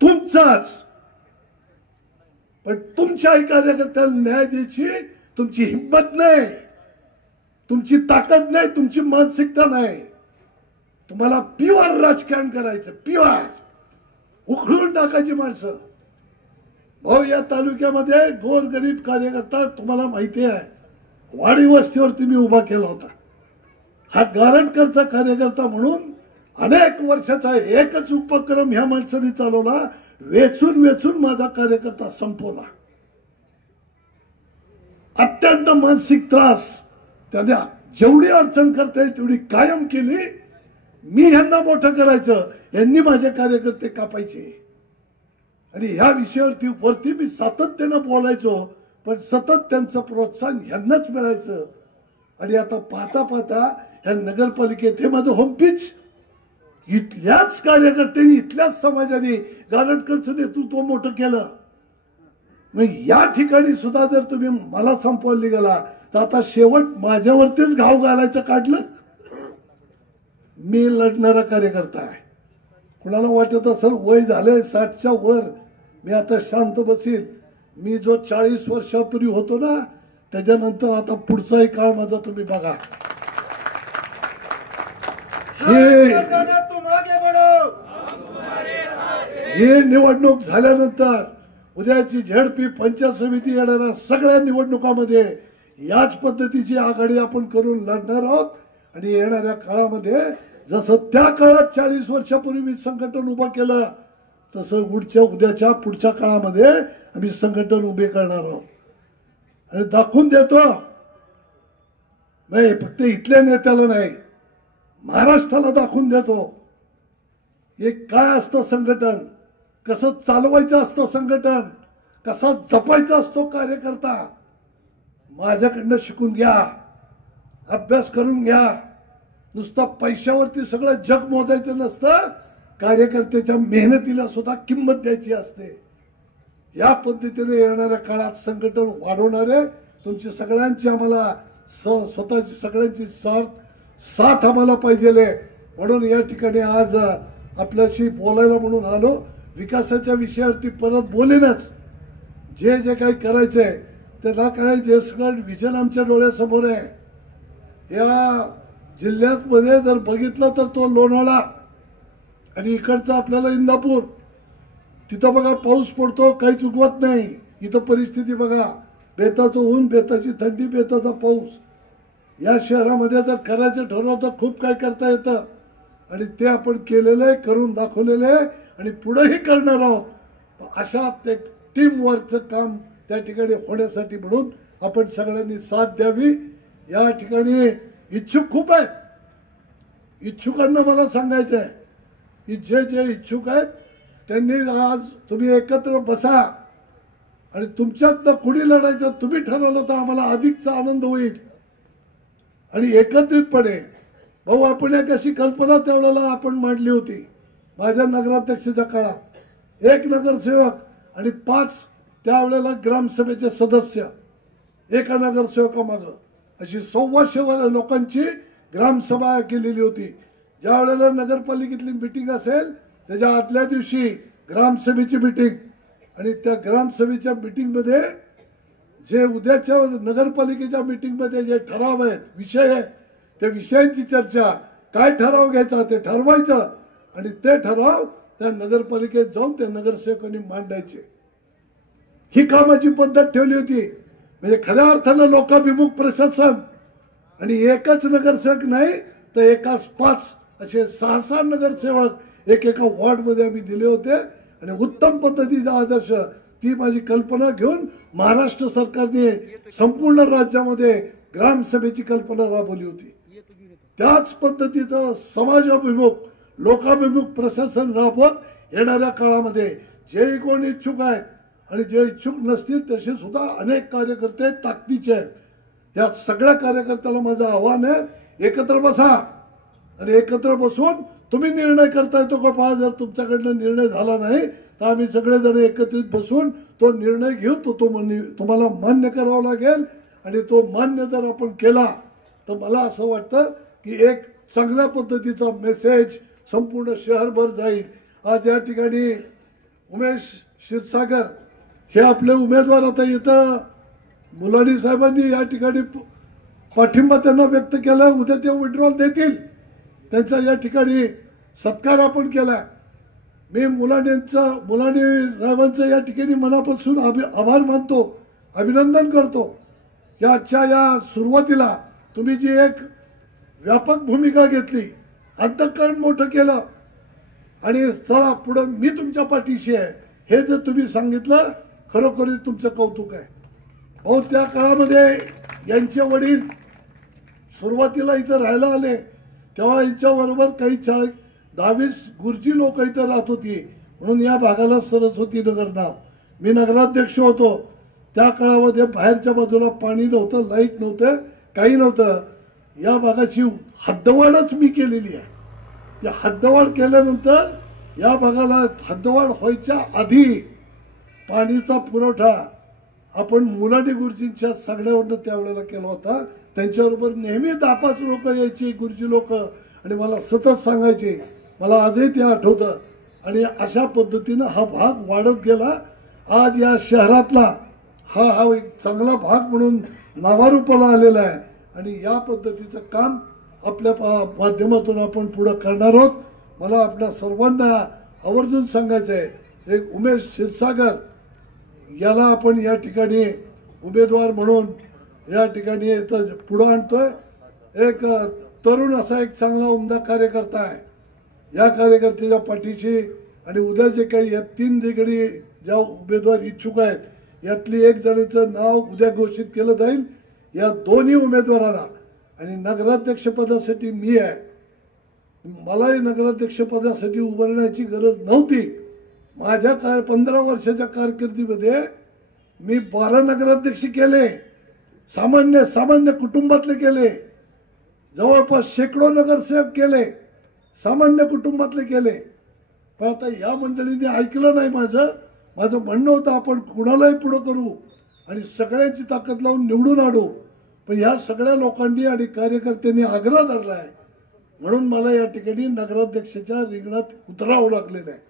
तुमचाच. पण तुमच्याही कार्यकर्त्यांना न्याय द्यायची तुमची हिंमत नाही, तुमची ताकद नाही, तुमची मानसिकता नाही. तुम्हाला प्युअर राजकारण करायचं, प्युअर उखडून टाकायची माणसं. भाऊ, या तालुक्यामध्ये गोरगरीब कार्यकर्ता तुम्हाला माहिती आहे, वाडी वस्तीवरती मी उभा केला होता. हा गारटकरचा कार्यकर्ता म्हणून अनेक वर्षाचा एकच उपक्रम ह्या माणसाने चालवला, वेचून वेचून माझा कार्यकर्ता संपवला. अत्यंत मानसिक त्रास त्याने जेवढी अडचण करता येईल तेवढी कायम केली. मी यांना मोठं करायचं, यांनी माझे कार्यकर्ते कापायचे. आणि ह्या विषयावरती वरती मी सातत्यानं बोलायचो, पण सतत त्यांचं प्रोत्साहन यांनाच मिळायचं. आणि आता पाहता पाहता ह्या नगरपालिकेत हे माझं होमपिच, इथल्याच कार्यकर्त्यांनी, इथल्याच समाजाने गारटकरचं नेतृत्व मोठं केलं. मग या ठिकाणी सुद्धा जर तुम्ही मला संपवली गेला तर आता शेवट माझ्यावरतीच घाव घालायचं काढलं. मी लढणारा कार्यकर्ता आहे. कुणाला वाटत असेल वय झालंय 60च्या वर, मी आता शांत बसील, मी जो 40 वर्षापूर्वी होतो ना, त्याच्यानंतर आता पुढचाही काळ माझा तुम्ही बघा. हे निवडणूक झाल्यानंतर उद्याची झेडपी पंचायत समिती येणाऱ्या सगळ्या निवडणुकामध्ये याच पद्धतीची आघाडी आपण करून लढणार आहोत. आणि येणाऱ्या काळामध्ये जसं त्या काळात 40 वर्षापूर्वी मी संघटन उभं केलं, तसं उद्याच्या पुढच्या काळामध्ये आम्ही संघटन उभे करणार आहोत. आणि दाखवून देतो, नाही फक्त इथल्या नेत्याला नाही, महाराष्ट्राला दाखवून देतो हे काय असतं संघटन, कसं चालवायचं असतं संघटन, कसा जपायचा असतो कार्यकर्ता. माझ्याकडनं शिकून घ्या, अभ्यास करून घ्या. नुसतं पैशावरती सगळं जग मोजायचं नसतं, कार्यकर्त्याच्या मेहनतीला सुद्धा किंमत द्यायची असते. या पद्धतीने येणाऱ्या काळात संघटन वाढवणारे तुमची सगळ्यांची आम्हाला स्वतःची सगळ्यांची साथ आम्हाला पाहिजे. म्हणून या ठिकाणी आज आपल्याशी बोलायला म्हणून आलो. विकासाच्या विषयावरती परत बोलेनच, जे जे काही करायचंय त्याला काय, जे सगळं विजन आमच्या डोळ्यासमोर आहे. या जिल्ह्यात मध्ये जर बघितलं तर तो लोणावळा आणि इकडचा आपल्याला इंदापूर, तिथं बघा पाऊस पडतो, काहीच उगवत नाही. इथं परिस्थिती बघा, बेताचं ऊन, बेताची थंडी, बेताचा पाऊस. या शहरामध्ये जर करायचं ठरवलं तर खूप काय करता येतं. आणि ते आपण केलेलं आहे, करून दाखवलेलं आहे आणि पुढेही करणार आहोत. अशा ते टीम वर्कचं काम त्या ठिकाणी होण्यासाठी म्हणून आपण सगळ्यांनी साथ द्यावी. या ठिकाणी इच्छुक खूप आहेत. इच्छुकांना मला सांगायचं आहे की जे जे इच्छुक आहेत त्यांनी आज तुम्ही एकत्र बसा आणि तुमच्यातनं कुणी लढायचं तुम्ही ठरवलं तर आम्हाला अधिकचा आनंद होईल. आणि एकत्रितपणे भाऊ, आपण एक अशी कल्पना त्यावेळेला आपण मांडली होती माझ्या नगराध्यक्षाच्या काळात, 1 नगरसेवक आणि 5 त्यावेळेला ग्रामसभेचे सदस्य एका नगरसेवकामागं, अशी 1,200 लोकांची ग्रामसभा केलेली होती. ज्या वेळेला नगरपालिकेतली मिटिंग असेल त्याच्या आदल्या दिवशी ग्रामसभेची मिटिंग, आणि त्या ग्रामसभेच्या मिटिंगमध्ये जे उद्याच्या नगरपालिकेच्या मिटिंगमध्ये जे ठराव आहेत, विषय आहेत, त्या विषयांची चर्चा, काय ठराव घ्यायचा ते ठरवायचं आणि ते ठराव त्या नगरपालिकेत जाऊन त्या नगरसेवकांनी मांडायचे. ही कामाची पद्धत ठेवली होती. म्हणजे खऱ्या अर्थानं लोकाभिमुख प्रशासन. आणि एकच नगरसेवक नाही तर एकाच 5 असे 6 नगरसेवक एका वॉर्डमध्ये आम्ही दिले होते. आणि उत्तम पद्धतीचा आदर्श ती माझी कल्पना घेऊन महाराष्ट्र सरकारने संपूर्ण राज्यामध्ये ग्रामसभेची कल्पना राबवली होती. त्याच पद्धतीचं समाजाभिमुख लोकाभिमुख प्रशासन राबवत येणाऱ्या काळामध्ये जे कोण इच्छुक आहेत आणि जे इच्छुक नसतील तसे सुद्धा अनेक कार्यकर्ते ताकदीचे आहेत. या सगळ्या कार्यकर्त्याला माझं आव्हान आहे, एकत्र बसा आणि एकत्र बसून तुम्ही निर्णय करता येतो का पहा. जर तुमच्याकडनं निर्णय झाला नाही तर आम्ही सगळेजण एकत्रित बसून तो निर्णय घेऊ. तुम्हाला मान्य करावा लागेल. आणि तो मान्य जर आपण केला तर मला असं वाटतं की एक चांगल्या पद्धतीचा मेसेज संपूर्ण शहरभर जाईल. आज या ठिकाणी उमेश क्षीरसागर हे आपले उमेदवार आता इथं मुलानी साहेबांनी या ठिकाणी पाठिंबा त्यांना व्यक्त केला. उद्या ते विड्रॉल देतील. त्यांचा या ठिकाणी सत्कार आपण केला. मी मुलानी साहेबांचं या ठिकाणी मनापासून आभार मानतो, अभिनंदन करतो. या आजच्या या सुरुवातीला तुम्ही जी एक व्यापक भूमिका घेतली, अंतःकरण मोठं केलं आणि चला पुढे मी तुमच्या पाठीशी आहे हे जर तुम्ही सांगितलं, खरोखरीच तुमचं कौतुक आहे. अहो त्या काळामध्ये यांचे वडील सुरुवातीला इथं राहायला आले तेव्हा यांच्याबरोबर काही 10-20 गुरुजी लोक इथं राहत होती. म्हणून या भागाला सरस्वती नगर नाव. मी नगराध्यक्ष होतो. त्या काळामध्ये बाहेरच्या बाजूला पाणी नव्हतं, लाईट नव्हतं, काही नव्हतं. या भागाची हद्दवाढच मी केलेली आहे. या हद्दवाढ केल्यानंतर या भागाला हद्दवाढ व्हायच्या आधी पाणीचा पुरवठा आपण मुलानी गुरुजींच्या सांगण्यावरनं त्यावेळेला केला होता. त्यांच्याबरोबर नेहमी 10-5 लोक यायची, गुरुजी लोक, आणि मला सतत सांगायचे. मला आजही ते आठवतं. आणि अशा पद्धतीनं हा भाग वाढत गेला. आज या शहरातला हा एक चांगला भाग म्हणून नावारूपाला आलेला आहे. आणि या पद्धतीचं काम आपल्या माध्यमातून आपण पुढे करणार आहोत. मला आपल्या सर्वांना आवर्जून सांगायचं आहे, एक उमेश क्षीरसागर याला आपण या ठिकाणी उमेदवार म्हणून या ठिकाणी पुढे आणतोय. एक तरुण असा एक चांगला उमदा कार्यकर्ता आहे. या कार्यकर्त्याच्या पाठीशी आणि उद्या जे काही या 3 ठिकाणी ज्या उमेदवार इच्छुक आहेत यातली एक जणीचं नाव उद्या घोषित केलं जाईल. या दोन्ही उमेदवारांना आणि नगराध्यक्षपदासाठी मी आहे. मलाही नगराध्यक्षपदासाठी उभारण्याची गरज नव्हती. माझ्या 15 वर्षाच्या कारकिर्दीमध्ये मी 12 नगराध्यक्ष केले. सामान्य कुटुंबातले केले. जवळपास शेकडो नगरसेवक केले, सामान्य कुटुंबातले केले. पण आता या मंडळींनी ऐकलं नाही माझं म्हणणं होतं आपण कुणालाही पुढं करू आणि सगळ्यांची ताकद लावून निवडून आणू. पण ह्या सगळ्या लोकांनी आणि कार्यकर्त्यांनी आग्रह धरला आहे म्हणून मला या ठिकाणी नगराध्यक्षाच्या रिंगणात उतरावं लागलेलं आहे.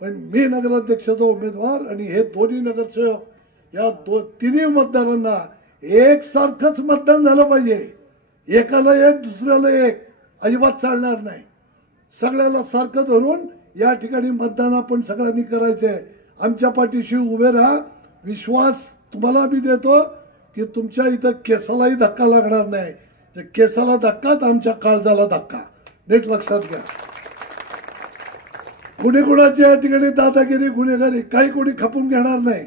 पण मी नगराध्यक्षाचा उमेदवार आणि हे दोन्ही नगरसेवक या तिन्ही मतदारांना एकसारखंच मतदान झालं पाहिजे. एकाला एक दुसऱ्याला एक अजिबात चालणार नाही. सगळ्याला सारखं धरून या ठिकाणी मतदान आपण सगळ्यांनी करायचंय. आमच्या पाठीशी उभे राहा. विश्वास तुम्हाला मी देतो की तुमच्या इथं केसालाही धक्का लागणार नाही. तर केसाला धक्काच आमच्या काळजाला धक्का. नीट लक्षात घ्या. कुणी या ठिकाणी दादागिरी गुन्हेगारी काही कोणी खपून घेणार नाही.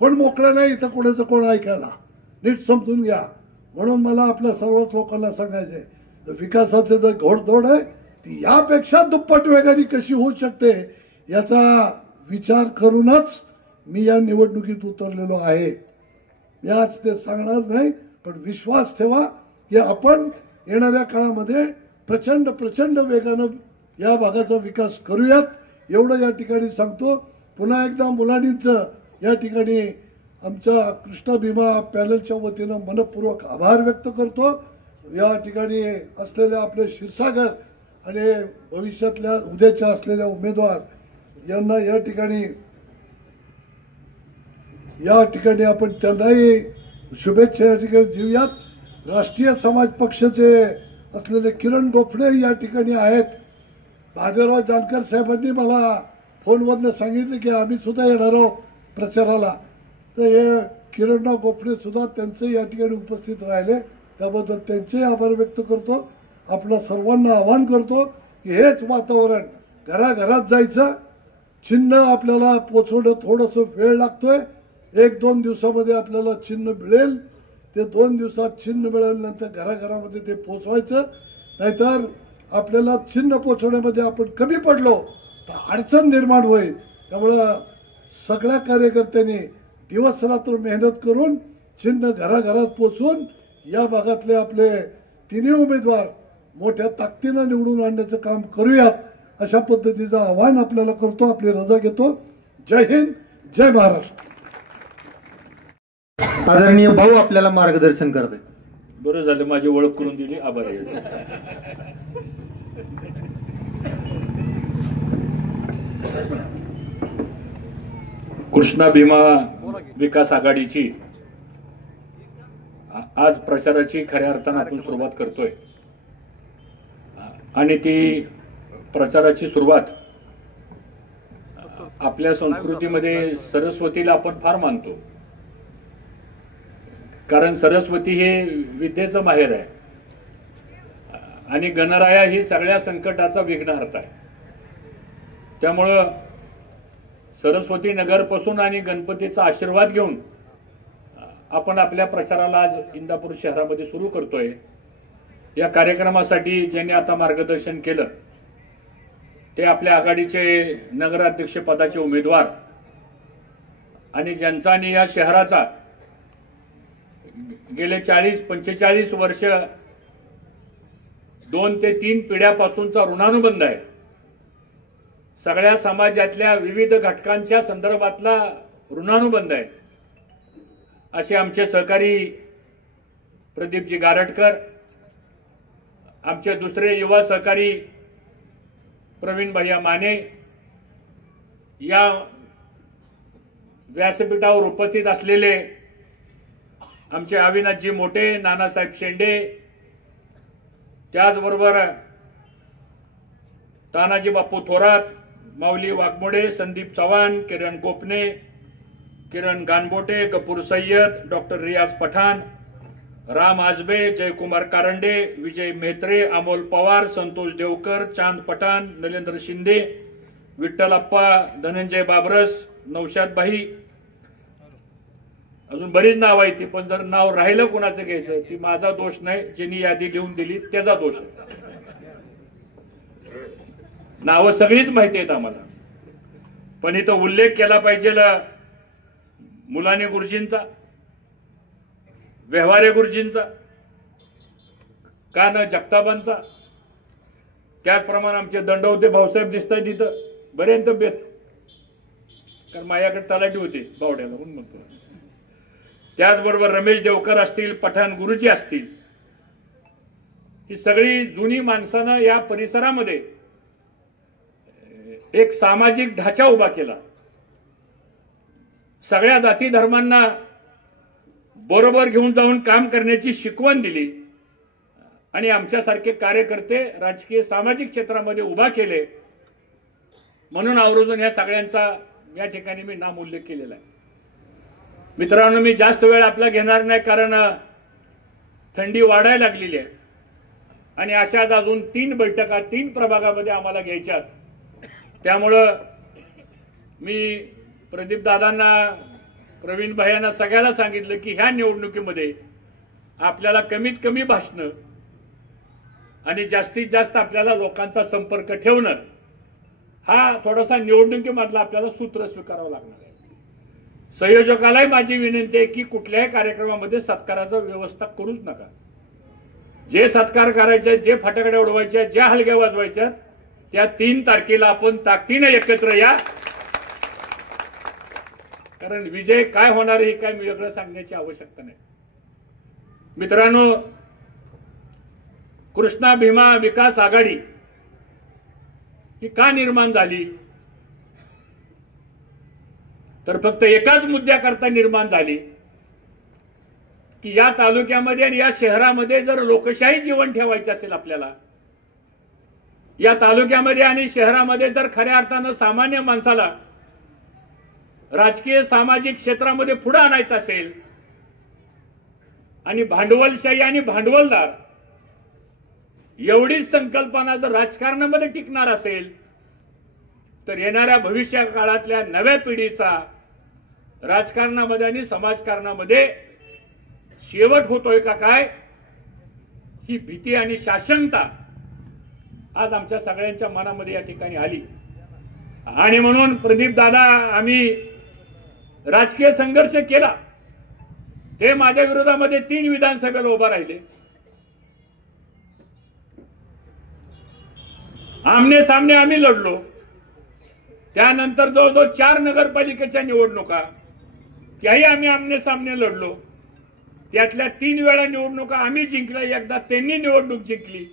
कोण मोकळं नाही इथं कोणाचं कोण ऐकायला. नीट समजून घ्या. म्हणून मला आपल्या सर्वच लोकांना सांगायचंय विकासाचे जे घोडदौड आहे ती यापेक्षा दुप्पट वेगाने कशी होऊ शकते याचा विचार करूनच मी या निवडणुकीत उतरलेलो आहे. मी आज ते सांगणार नाही पण विश्वास ठेवा की आपण येणाऱ्या काळामध्ये प्रचंड वेगानं या भागाचा विकास करूयात. एवढं या ठिकाणी सांगतो. पुन्हा एकदा मुलांचं या ठिकाणी आमच्या कृष्णा भीमा पॅनलच्या वतीनं मनपूर्वक आभार व्यक्त करतो. या ठिकाणी असलेल्या आपले क्षीरसागर आणि भविष्यातल्या उद्याच्या असलेल्या उमेदवार यांना या ठिकाणी आपण त्यांनाही शुभेच्छा या ठिकाणी देऊयात. राष्ट्रीय समाज पक्षाचे असलेले किरण गोफणे या ठिकाणी आहेत महादेवराव जानकर साहेबांनी मला फोनवरनं सांगितलं की आम्ही सुद्धा येणार आहोत प्रचाराला. तर हे किरणराव गोपणे सुद्धा त्यांचे या ठिकाणी उपस्थित राहिले, त्याबद्दल त्यांचे आभार व्यक्त करतो. आपल्या सर्वांना आवाहन करतो की हेच वातावरण घराघरात जायचं. चिन्ह आपल्याला पोचवणं थोडंसं वेळ लागतोय. 1-2 दिवसामध्ये आपल्याला चिन्ह मिळेल. ते 2 दिवसात चिन्ह मिळाल्यानंतर घराघरामध्ये ते पोचवायचं. नाहीतर आपल्याला चिन्ह पोचवण्यामध्ये आपण कमी पडलो तर अडचण निर्माण होईल. त्यामुळं सगळ्या कार्यकर्त्यांनी दिवस रात्र मेहनत करून चिन्ह घराघरात पोचवून या भागातले आपले तिन्ही उमेदवार मोठ्या ताकदीनं निवडून आणण्याचं काम करूयात, अशा पद्धतीचं आवाहन आपल्याला करतो. आपली रजा घेतो. जय हिंद, जय महाराष्ट्र. आदरणीय भाऊ आपल्याला मार्गदर्शन करते. बरं झालं माझी ओळख करून दिली, आभार आहे. कृष्णा भीमा विकास आघाडीची आज प्रचाराची खऱ्या अर्थानं आपण सुरुवात करतोय. आणि ती प्रचाराची सुरुवात आपल्या संस्कृतीमध्ये सरस्वतीला आपण फार मानतो, कारण सरस्वती हे विद्येचं माहेर आहे आणि गणराया ही सगळ्या संकटाचा विघ्नहर्ता आहे. त्यामुळं सरस्वती नगरपासून आणि गणपतीचा आशीर्वाद घेऊन आपण आपल्या प्रचाराला आज इंदापूर शहरामध्ये सुरू करतोय. या कार्यक्रमासाठी ज्यांनी आता मार्गदर्शन केलं ते आपल्या आघाडीचे नगराध्यक्ष पदाचे उमेदवार आणि ज्यांचा आणि या शहराचा गेले 40-45 वर्ष 2 ते 3 पिढ्यापासूनचा ऋणानुबंध आहे. सगळ्या समाजातल्या विविध घटकांच्या संदर्भातला ऋणानुबंध आहे. असे आमचे सहकारी प्रदीपजी गारटकर, आमचे दुसरे युवा सहकारी प्रवीण भैया माने, या व्यासपीठावर उपस्थित असलेले आमचे अविनाशजी मोठे, नानासाहेब शेंडे, त्याचबरोबर तानाजी बापू थोरात, माऊली वाघमोडे, संदीप चव्हाण, किरण गोपने, किरण गानबोटे, गफूर सय्यद, डॉक्टर रियाज पठाण, राम आजबे, जयकुमार कारंडे, विजय मेहत्रे, अमोल पवार, संतोष देवकर, चांद पठाण, नरेंद्र शिंदे, विठ्ठलप्पा, धनंजय बाबरस, नौशाद भाई, अजून बरीच नाव आहे ती. पण जर नाव राहिलं कोणाचं घ्यायचं ती माझा दोष नाही, ज्यांनी यादी लिहून दिली त्याचा दोष आहे. नावं सगळीच माहिती आहेत आम्हाला, पण इथं उल्लेख केला पाहिजे मुलाने गुरुजींचा, व्यवहारे गुरुजींचा, का न जगताबांचा. त्याचप्रमाणे आमचे दंडवते भाऊसाहेब दिसतात तिथं बरेच तब्येत, कारण माझ्याकडे तलाठी होते बावड्याला म्हणून म्हणतो. त्याचबरोबर रमेश देवकर असतील, पठाण गुरुजी असतील, ही सगळी जुनी माणसानं या परिसरामध्ये एक सामाजिक ढाचा उभा केला. सगळ्या जाती धर्मांना बरोबर घेऊन जाऊन काम करण्याची शिकवण दिली आणि आमच्यासारखे कार्यकर्ते राजकीय सामाजिक क्षेत्रामध्ये उभा केले. म्हणून आवर्जून या सगळ्यांचा या ठिकाणी मी नामोल्लेख केलेला आहे. मित्रांनो, मी जास्त वेळ आपला घेणार नाही, कारण थंडी वाढायला लागलेली आहे आणि अशाच अजून 3 बैठका 3 प्रभागामध्ये आम्हाला घ्यायच्यात. त्यामुळं मी प्रदीप दादांना, प्रवीण भैयांना सगळ्याला सांगितलं की ह्या निवडणुकीमध्ये आपल्याला कमीत कमी भाषणं आणि जास्तीत जास्त आपल्याला लोकांचा संपर्क ठेवणं, हा थोडासा निवडणुकीमधला आपल्याला सूत्र स्वीकारावं लागणार आहे. संयोजकालाही माझी विनंती आहे की कुठल्याही कार्यक्रमामध्ये सत्काराचा व्यवस्था करूच नका. जे सत्कार करायचे, जे फटाकडे उडवायचे, ज्या हलग्या वाजवायच्या, त्या 3 तारखेला आपण ताकदीने एकत्र या. कारण विजय काय होणार हे काय मी वेगळं सांगण्याची आवश्यकता नाही. मित्रांनो, कृष्णा भीमा विकास आघाडी ही का निर्माण झाली, तर फक्त एकाच मुद्द्याकरता निर्माण झाली की या तालुक्यामध्ये आणि या शहरामध्ये जर लोकशाही जीवन ठेवायची असेल आपल्याला, या तालुक्यामध्ये आणि शहरामध्ये जर खऱ्या अर्थानं सामान्य माणसाला राजकीय सामाजिक क्षेत्रामध्ये पुढे आणायचं असेल आणि भांडवलशाही आणि भांडवलदार एवढीच संकल्पना जर राजकारणामध्ये टिकणार असेल तर येणाऱ्या भविष्य काळातल्या नव्या पिढीचा राजकारणामध्ये आणि समाजकारणामध्ये शेवट होतोय का काय, ही भीती आणि साशंकता आज आमच्या सगळ्यांच्या मनामध्ये या ठिकाणी आली. आणि म्हणून प्रदीप दादा, आम्ही राजकीय संघर्ष केला. ते माझ्या विरोधामध्ये 3 विधानसभेला उभा राहिले. आमने सामने आम्ही लढलो. त्यानंतर जवळजवळ 4 नगरपालिकेच्या निवडणुका त्याही आम्ही आमने सामने लढलो. त्यातल्या 3 वेळा निवडणुका आम्ही जिंकल्या, एकदा त्यांनी निवडणूक जिंकली.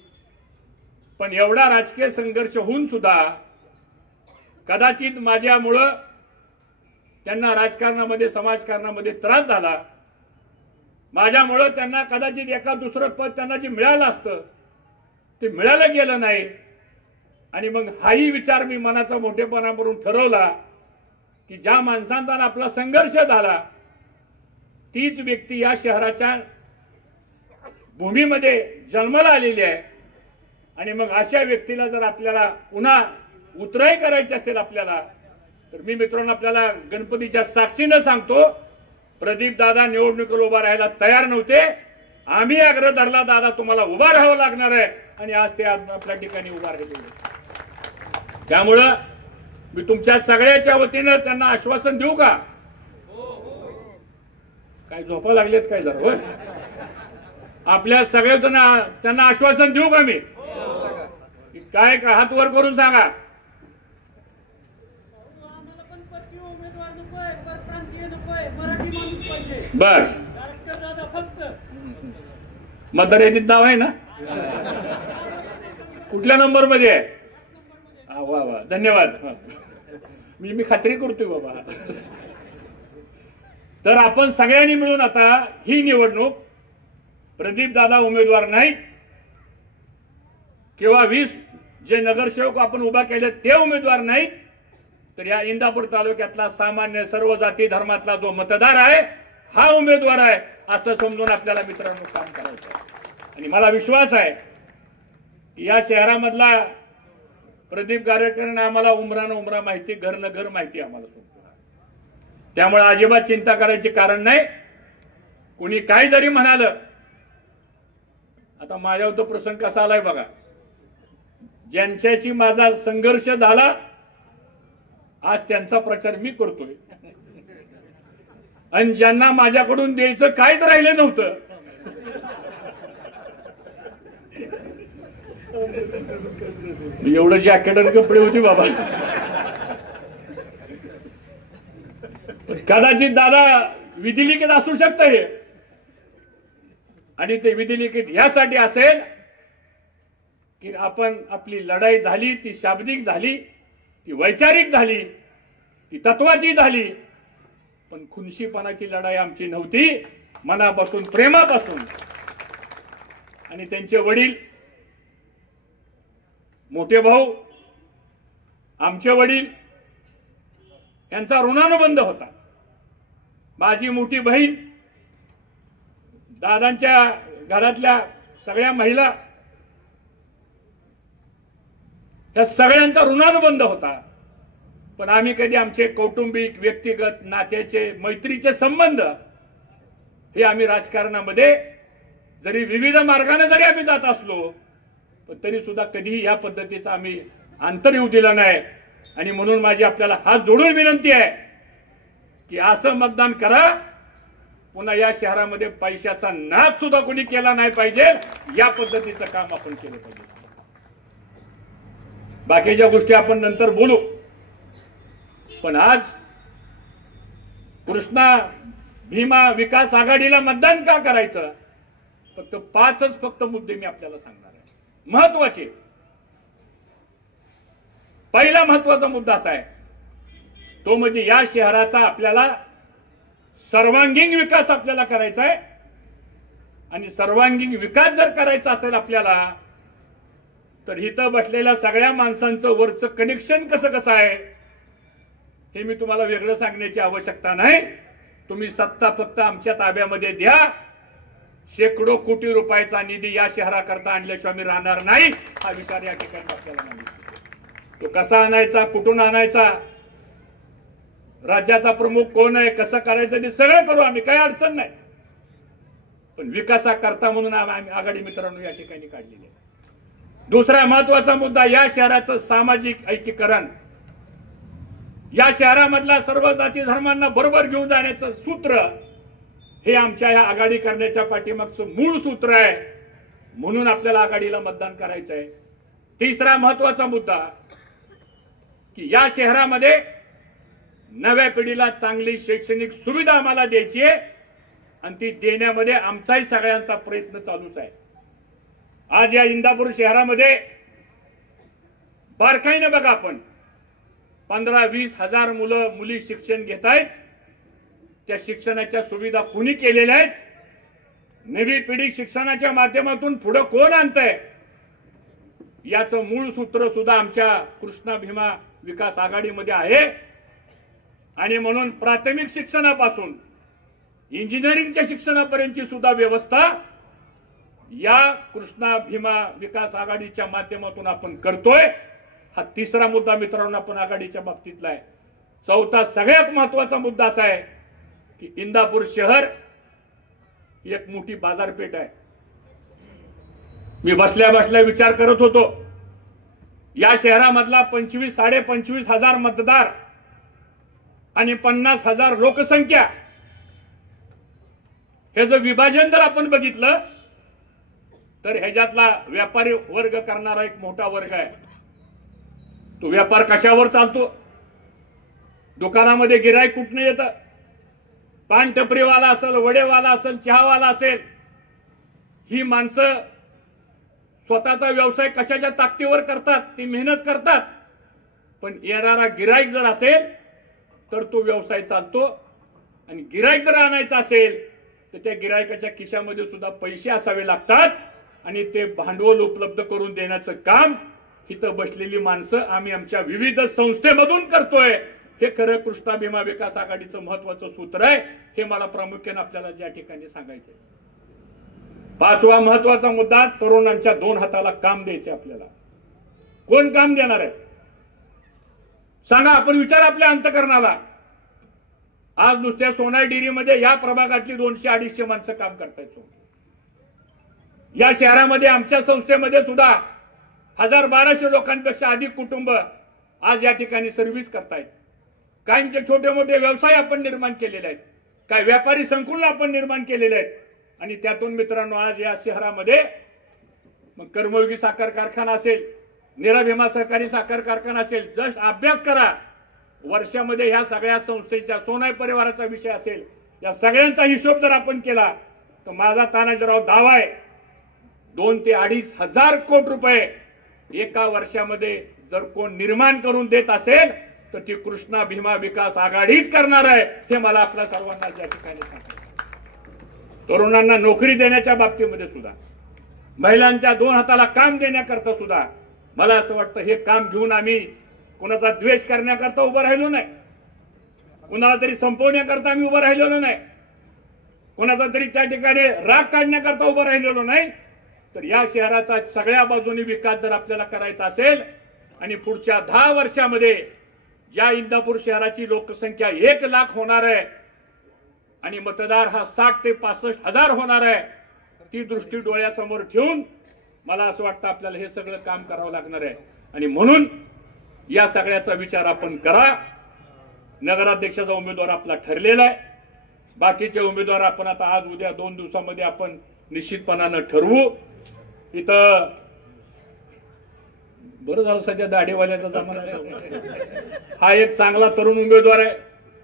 पण एवढा राजकीय संघर्ष होऊन सुद्धा कदाचित माझ्यामुळं त्यांना राजकारणामध्ये समाजकारणामध्ये त्रास झाला. माझ्यामुळं त्यांना कदाचित एका दुसरं पद त्यांना जे मिळालं असतं ते मिळालं गेलं नाही. आणि मग हाही विचार मी मनाचा मोठेपणा करून ठरवला की ज्या माणसांचा आपला संघर्ष झाला तीच व्यक्ती या शहराच्या भूमीमध्ये जन्माला आलेली आहे. आणि मग अशा व्यक्तीला जर आपल्याला पुन्हा उतराई करायची असेल आपल्याला, तर मी मित्रांनो आपल्याला गणपतीच्या साक्षीनं सांगतो, प्रदीप दादा निवडणुकीला उभा राहायला तयार नव्हते. आम्ही आग्रह धरला, दादा तुम्हाला उभा राहावं लागणार आहे, आणि आज ते आपल्या ठिकाणी उभा राहिले. त्यामुळं मी तुमच्या सगळ्याच्या वतीनं त्यांना आश्वासन देऊ का? काय झोपा लागलेत काय जरा? होय, आपल्या सगळ्या त्यांना आश्वासन देऊ का मी? काय हात वर करून सांगा. बर, मतदार यादीत नाव आहे ना? कुठल्या नंबर मध्ये आहे? वा वा, धन्यवाद. मी खात्री करतोय बाबा. तर आपण सगळ्यांनी मिळून आता ही निवडणूक, प्रदीप दादा उमेदवार नाहीत किंवा 20 जे नगरसेवक आपण उभा केले ते उमेदवार नाहीत, तर या इंदापूर तालुक्यातला सामान्य सर्व जाती धर्मातला जो मतदार आहे हा उमेदवार आहे, असं समजून आपल्याला मित्रांनो काम करायचं. आणि मला विश्वास आहे या शहरामधला प्रदीप गारेकरांना आम्हाला उमरा माहिती, घर न घर माहिती आम्हाला. त्यामुळे अजिबात चिंता करायची कारण नाही. कुणी काय जरी म्हणालं, आता माझ्यावर तो प्रसंग कसा आलाय बघा. ज्यांच्याशी माझा संघर्ष झाला आज त्यांचा प्रचार मी करतोय, आणि ज्यांना माझ्याकडून द्यायचं काहीच राहिलं नव्हतं एवढं जॅकेट आणि कपडे होते बाबा. कदाचित दादा विधिलिखित असू शकतं हे, आणि ते विधिलिखित यासाठी असेल की आपण आपली लढाई झाली, ती शाब्दिक झाली, ती वैचारिक झाली, ती तत्वाची झाली, पण खुनशीपणाची लढाई आमची नव्हती, मनापासून प्रेमापासून. आणि त्यांचे वडील, मोठे भाऊ, आमचे वडील यांचा ऋणानुबंध होता. माझी मोठी बहीण, दादांच्या घरातल्या सगळ्या महिला, या सगळ्यांचा ऋणानुबंध होता. पण आम्ही कधी आमचे कौटुंबिक, व्यक्तिगत, नात्याचे, मैत्रीचे संबंध हे आम्ही राजकारणामध्ये जरी विविध मार्गाने जरी आम्ही जात असलो, पण तरी सुद्धा कधीही या पद्धतीचा आम्ही अंतर येऊ दिला नाही. आणि म्हणून माझी आपल्याला हात जोडून विनंती आहे की असं मतदान करा. पुन्हा या शहरामध्ये पैशाचा नाद सुद्धा कोणी केला नाही पाहिजे, या पद्धतीचं काम आपण केलं पाहिजे. बाकीच्या गोष्टी आपण नंतर बोलू. पण आज कृष्णा भीमा विकास आघाडीला मतदान का करायचं, फक्त 5च फक्त मुद्दे मी आपल्याला सांगणार आहे, महत्वाचे. पहिला महत्वाचा मुद्दा असा आहे, तो म्हणजे या शहराचा आपल्याला सर्वांगीण विकास आपल्याला करायचा आहे. आणि सर्वांगीण विकास जर करायचा असेल आपल्याला, तर इथं बसलेल्या सगळ्या माणसांचं वरचं कनेक्शन कसं कसं आहे हे मी तुम्हाला वेगळं सांगण्याची आवश्यकता नाही. तुम्ही सत्ता फक्त आमच्या ताब्यामध्ये द्या. शेकडो कोटी रुपयाचा निधी या शहराकरता आणल्याशिवाय आम्ही राहणार नाही, हा विचार या ठिकाणी आपल्याला माहिती. तो कसा आणायचा, कुठून आणायचा, राज्याचा प्रमुख कोण आहे, कसं करायचं ते सगळं करू आम्ही, काही अडचण नाही. पण विकासाकरता म्हणून आम्ही आघाडी मित्रांनो या ठिकाणी काढलेली आहे. दुसरा महत्वाचा मुद्दा, या शहराचं सामाजिक ऐक्यीकरण. या शहरामधला सर्व जाती धर्मांना बरोबर घेऊन जाण्याचं सूत्र हे आमच्या या आघाडी करण्याच्या पाठीमागचं मूळ सूत्र आहे. म्हणून आपल्याला आघाडीला मतदान करायचं आहे. तिसरा महत्वाचा मुद्दा की या शहरामध्ये नव्या पिढीला चांगली शैक्षणिक सुविधा आम्हाला द्यायची आहे आणि ती देण्यामध्ये आमचाही सगळ्यांचा प्रयत्न चालूच आहे. आज या इंदापूर शहरामध्ये बारकाईने बघा, आपण 15-20 हजार मुलं मुली शिक्षण घेत आहेत. त्या शिक्षणाच्या सुविधा कोणी केलेल्या आहेत? नवी पिढी शिक्षणाच्या माध्यमातून पुढे कोण आणतंय? याचं मूळ सूत्र सुद्धा आमच्या कृष्णा भीमा विकास आघाडीमध्ये आहे. आणि म्हणून प्राथमिक शिक्षणापासून इंजिनिअरिंगच्या शिक्षणापर्यंतची सुद्धा व्यवस्था या कृष्णा भीमा विकास आघाडीच्या माध्यमातून आपण करतोय. हा तिसरा मुद्दा मित्रांनो आपण आघाडीच्या बाबतीतला आहे. चौथा सगळ्यात महत्वाचा मुद्दा असा आहे की इंदापूर शहर एक मोठी बाजारपेठ आहे. मी बसल्या बसल्या विचार करत होतो, या शहरामधला 25-25.5 हजार मतदार आणि 50,000 लोकसंख्या, हे जर विभाजन जर आपण बघितलं तर ह्याच्यातला व्यापारी वर्ग करणारा एक मोठा वर्ग आहे. तो व्यापार कशावर चालतो? दुकानामध्ये गिराईक कुठनं येतं? पान टपरीवाला असेल, वडेवाला असेल, चहावाला असेल. ही माणसं स्वतःचा व्यवसाय कशाच्या ताकदीवर करतात? ती मेहनत करतात. पण येणारा गिराईक जर असेल तर तो व्यवसाय चालतो. आणि गिराईक जर आणायचा असेल तर त्या गिराईकाच्या खिशामध्ये सुद्धा पैसे असावे लागतात आणि ते भांडवल उपलब्ध करून देण्याचं काम इथं बसलेली माणसं आम्ही आमच्या विविध संस्थेमधून करतोय. हे खरं कृष्णा भीमा विकास आघाडीचं महत्वाचं सूत्र आहे. हे मला प्रामुख्याने आपल्याला या ठिकाणी सांगायचंय. पाचवा महत्वाचा मुद्दा, तरुणांच्या 2 हाताला काम द्यायचे आपल्याला. कोण काम देणार आहे सांगा? आपण विचार आपल्या अंतकरणाला. आज नुसत्या सोनाई डेअरीमध्ये या प्रभागातली 200-250 माणसं काम करतायत. या शहरामध्ये आमच्या संस्थेमध्ये सुद्धा 1000-1200 लोकांपेक्षा अधिक कुटुंब आज या ठिकाणी सर्व्हिस करतायत. काहींचे छोटे मोठे व्यवसाय आपण निर्माण केलेले आहेत, काही व्यापारी संकुल आपण निर्माण केलेले आहेत. आणि त्यातून मित्रांनो आज या शहरामध्ये मग कर्मयोगी साखर कारखाना असेल, नीरा भीमा सहकारी साखर कारखाना असेल, जस्ट अभ्यास करा. वर्षामध्ये ह्या सगळ्या संस्थेच्या, सोनाई परिवाराचा विषय असेल, या सगळ्यांचा हिशोब जर आपण केला तर माझा तानाजीराव दावा आहे 2 ते 2.5 हजार कोटी रुपये एका वर्षामध्ये जर कोण निर्माण करून देत असेल तर ती कृष्णा भीमा विकास आघाडीच करणार आहे. हे मला आपल्या सर्वांना या ठिकाणी सांगायचं. तरुणांना नोकरी देण्याच्या बाबतीमध्ये सुद्धा, महिलांच्या 2 हाताला काम देण्याकरता सुद्धा मला असं वाटतं हे काम घेऊन आम्ही कोणाचा द्वेष करण्याकरता उभं राहिलो नाही, कोणाला तरी संपवण्याकरता आम्ही उभं राहिलेलो नाही, कोणाचा तरी त्या ठिकाणी राग काढण्याकरता उभं राहिलेलो नाही. तर या शहराचा सगळ्या बाजूने विकास जर आपल्याला करायचा असेल आणि पुढच्या 10 वर्षामध्ये ज्या इंदापूर शहराची लोकसंख्या 1 लाख होणार आहे आणि मतदार हा 60 ते 65 हजार होणार आहे, ती दृष्टी डोळ्यासमोर ठेवून मला असं वाटतं आपल्याला हे सगळं काम करावं लागणार आहे. आणि म्हणून या सगळ्याचा विचार आपण करा. नगराध्यक्षाचा उमेदवार आपला ठरलेला आहे. बाकीचे उमेदवार आपण आता आज उद्या 2 दिवसामध्ये आपण निश्चितपणानं ठरवू. इथं बरं झालं सध्या दाढीवाल्याचा जमाना आहे. हा एक चांगला तरुण उमेदवार आहे.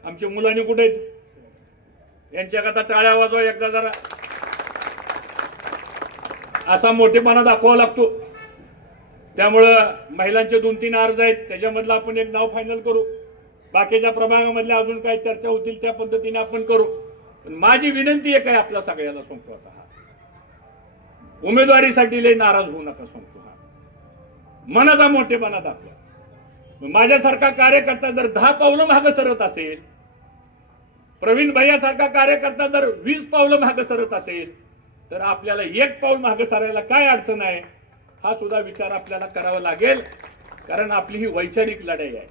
आमच्या मुलांनी कुठे आहेत? यांच्याकरता टाळ्या वाजवा एकदा जरा. असा मोठेपणा दाखवावा लागतो. त्यामुळं महिलांचे 2-3 अर्ज आहेत, त्याच्यामधलं आपण एक नाव फायनल करू. बाकीच्या प्रभागामधल्या अजून काही चर्चा होतील त्या पद्धतीने आपण करू. पण माझी विनंती एक आहे आपल्या सगळ्याला सांगतो, आता उमेदवारीसाठी लय नाराज होऊ नका सांगतो. मनाचा मोठेपणा दाखवा. माझ्यासारखा कार्यकर्ता जर 10 पावलं मागे सरत असेल, प्रवीण भैयासारखा कार्यकर्ता जर 20 पावलं मागे सरत असेल, तर आपल्याला 1 पाऊल मागे सरायला काय अडचण आहे, हा सुद्धा विचार आपल्याला करावा लागेल. कारण आपली ही वैचारिक लढाई आहे,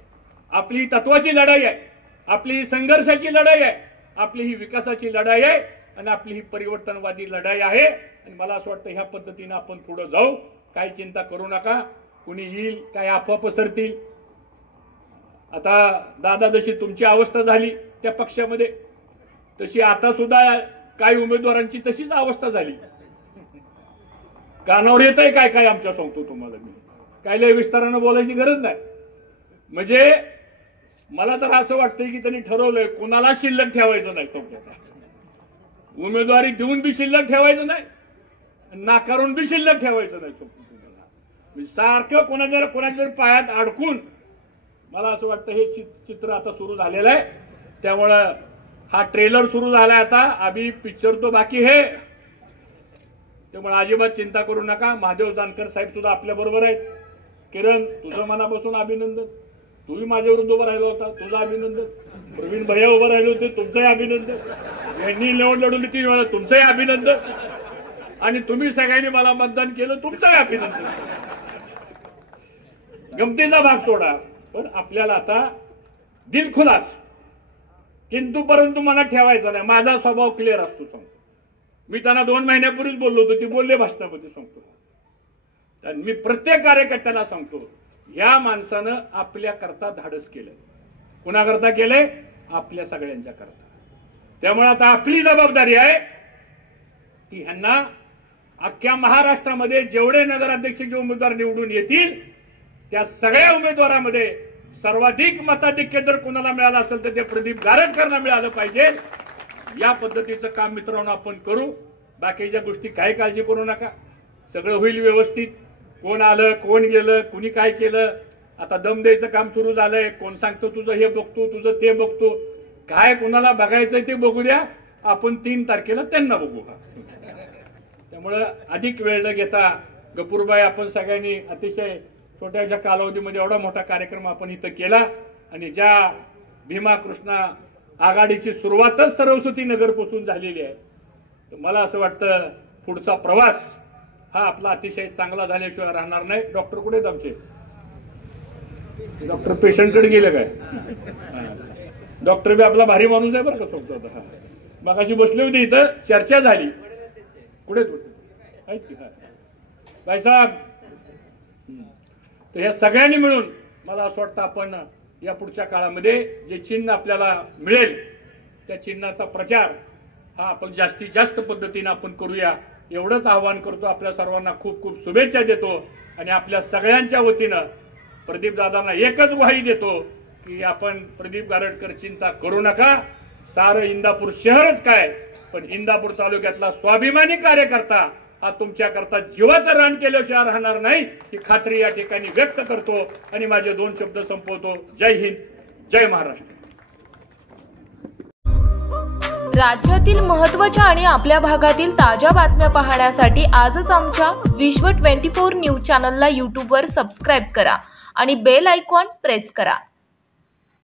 आपली ही तत्वाची लढाई आहे, आपली ही संघर्षाची लढाई आहे, आपली ही विकासाची लढाई आहे आणि आपली ही परिवर्तनवादी लढाई आहे. आणि मला असं वाटतं ह्या पद्धतीने आपण पुढे जाऊ. काय चिंता करू नका, कुणी येईल काय अफवा पसरतील. आता दादा जशी तुमची अवस्था झाली त्या पक्षामध्ये, तशी आता सुद्धा काही उमेदवारांची तशीच अवस्था झाली. कानावर येत आहे काय काय आमच्या सांगतो तुम्हाला मी, काय लय विस्तारानं बोलायची गरज नाही. म्हणजे मला तर असं वाटतंय की त्यांनी ठरवलंय कोणाला शिल्लक ठेवायचं नाही. उमेदवारी देऊन बी शिल्लक ठेवायचं नाही, नाकारून बी शिल्लक ठेवायचं नाही. सारखं कोणाच्या पायात अडकून मला असं वाटतं हे चित्र आता सुरू झालेलं आहे. त्यामुळं हा ट्रेलर सुरू झालाय आता, अभी पिक्चर तो बाकी है. त्यामुळे अजिबात चिंता करू नका. महादेव जानकर साहेब सुद्धा आपल्या बरोबर आहेत. किरण, तुझं मनापासून अभिनंदन. तूही माझ्या विरुद्ध उभा राहिला होता, तुझं अभिनंदन. प्रवीण भैया उभं राहिले होते, तुमचंही अभिनंदन. यांनी निवड लढवली 3 वेळा, तुमचंही अभिनंदन. आणि तुम्ही सगळ्यांनी मला मतदान केलं, तुमचंही अभिनंदन. गमतीचा भाग सोडा, पण आपल्याला आता दिलखुलास किंतु परंतु मनात ठेवायचं नाही. माझा स्वभाव क्लिअर असतो सांगतो. मी त्यांना 2 महिन्यापूर्वीच बोललो होतो, ती बोलले भाषणामध्ये सांगतो. तर मी प्रत्येक कार्यकर्त्याला सांगतो, या माणसानं आपल्या करता धाडस केलं. कुणाकरता केलंय? आपल्या सगळ्यांच्या करता. त्यामुळे आता आपली जबाबदारी आहे की ह्यांना अख्ख्या महाराष्ट्रामध्ये जेवढे नगराध्यक्षाचे उमेदवार निवडून येतील त्या सगळ्या उमेदवारांमध्ये सर्वाधिक मताधिक्य जर कोणाला मिळालं असेल तर ते प्रदीप गारटकरांना मिळालं पाहिजे. या पद्धतीचं काम मित्रांनो आपण करू. बाकीच्या गोष्टी काही काळजी करू नका, सगळं होईल व्यवस्थित. कोण आलं, कोण गेलं, कुणी काय केलं, आता दम द्यायचं काम सुरू झालंय. कोण सांगतो तुझं हे बघतो, तुझं ते बघतो, काय कुणाला बघायचंय ते बघू द्या. आपण 3 तारखेला त्यांना बघू. त्यामुळं अधिक वेळ न घेता गफूरबाई, आपण सगळ्यांनी अतिशय छोट्याशा कालावधीमध्ये एवढा मोठा कार्यक्रम आपण इथं केला. आणि ज्या भीमा कृष्णा आघाडीची सुरुवातच सरस्वती नगरपासून झालेली आहे, तर मला असं वाटतं पुढचा प्रवास हा आपला अतिशय चांगला झाल्याशिवाय राहणार नाही. डॉक्टर कुठे आहेत आमचे? डॉक्टर पेशंटकडे गेले काय? डॉक्टर बी आपला भारी माणूस आहे बरं का. सांगतो मगाशी बसले होते इथं, चर्चा झाली. कुठे भाई साहेब? तर या सगळ्यांनी मिळून मला असं वाटतं आपण या पुढच्या काळामध्ये जे चिन्ह आपल्याला मिळेल त्या चिन्हाचा प्रचार हा आपण जास्तीत जास्त पद्धतीने आपण करूया, एवढंच आवाहन करतो. आपल्या सर्वांना खूप खूप शुभेच्छा देतो. आणि आपल्या सगळ्यांच्या वतीनं प्रदीप दादांना एकच ग्वाही देतो की आपण प्रदीप गारटकर चिंता करू नका. सारं इंदापूर शहरच काय, पण इंदापूर तालुक्यातला स्वाभिमानी कार्यकर्ता हा तुमच्याकरता जीवाचं रान केल्याशिवाय राहणार नाही, ही खात्री या ठिकाणी व्यक्त करतो. आणि माझे 2 शब्द संपवतो. जय हिंद, जय महाराष्ट्र. राज्यातील महत्त्वाच्या आणि आपल्या भागातील ताज्या बातम्या पाहण्यासाठी आजच आमच्या विश्व 24 न्यूज चॅनलला यूट्यूबवर सबस्क्राईब करा आणि बेल आयकॉन प्रेस करा.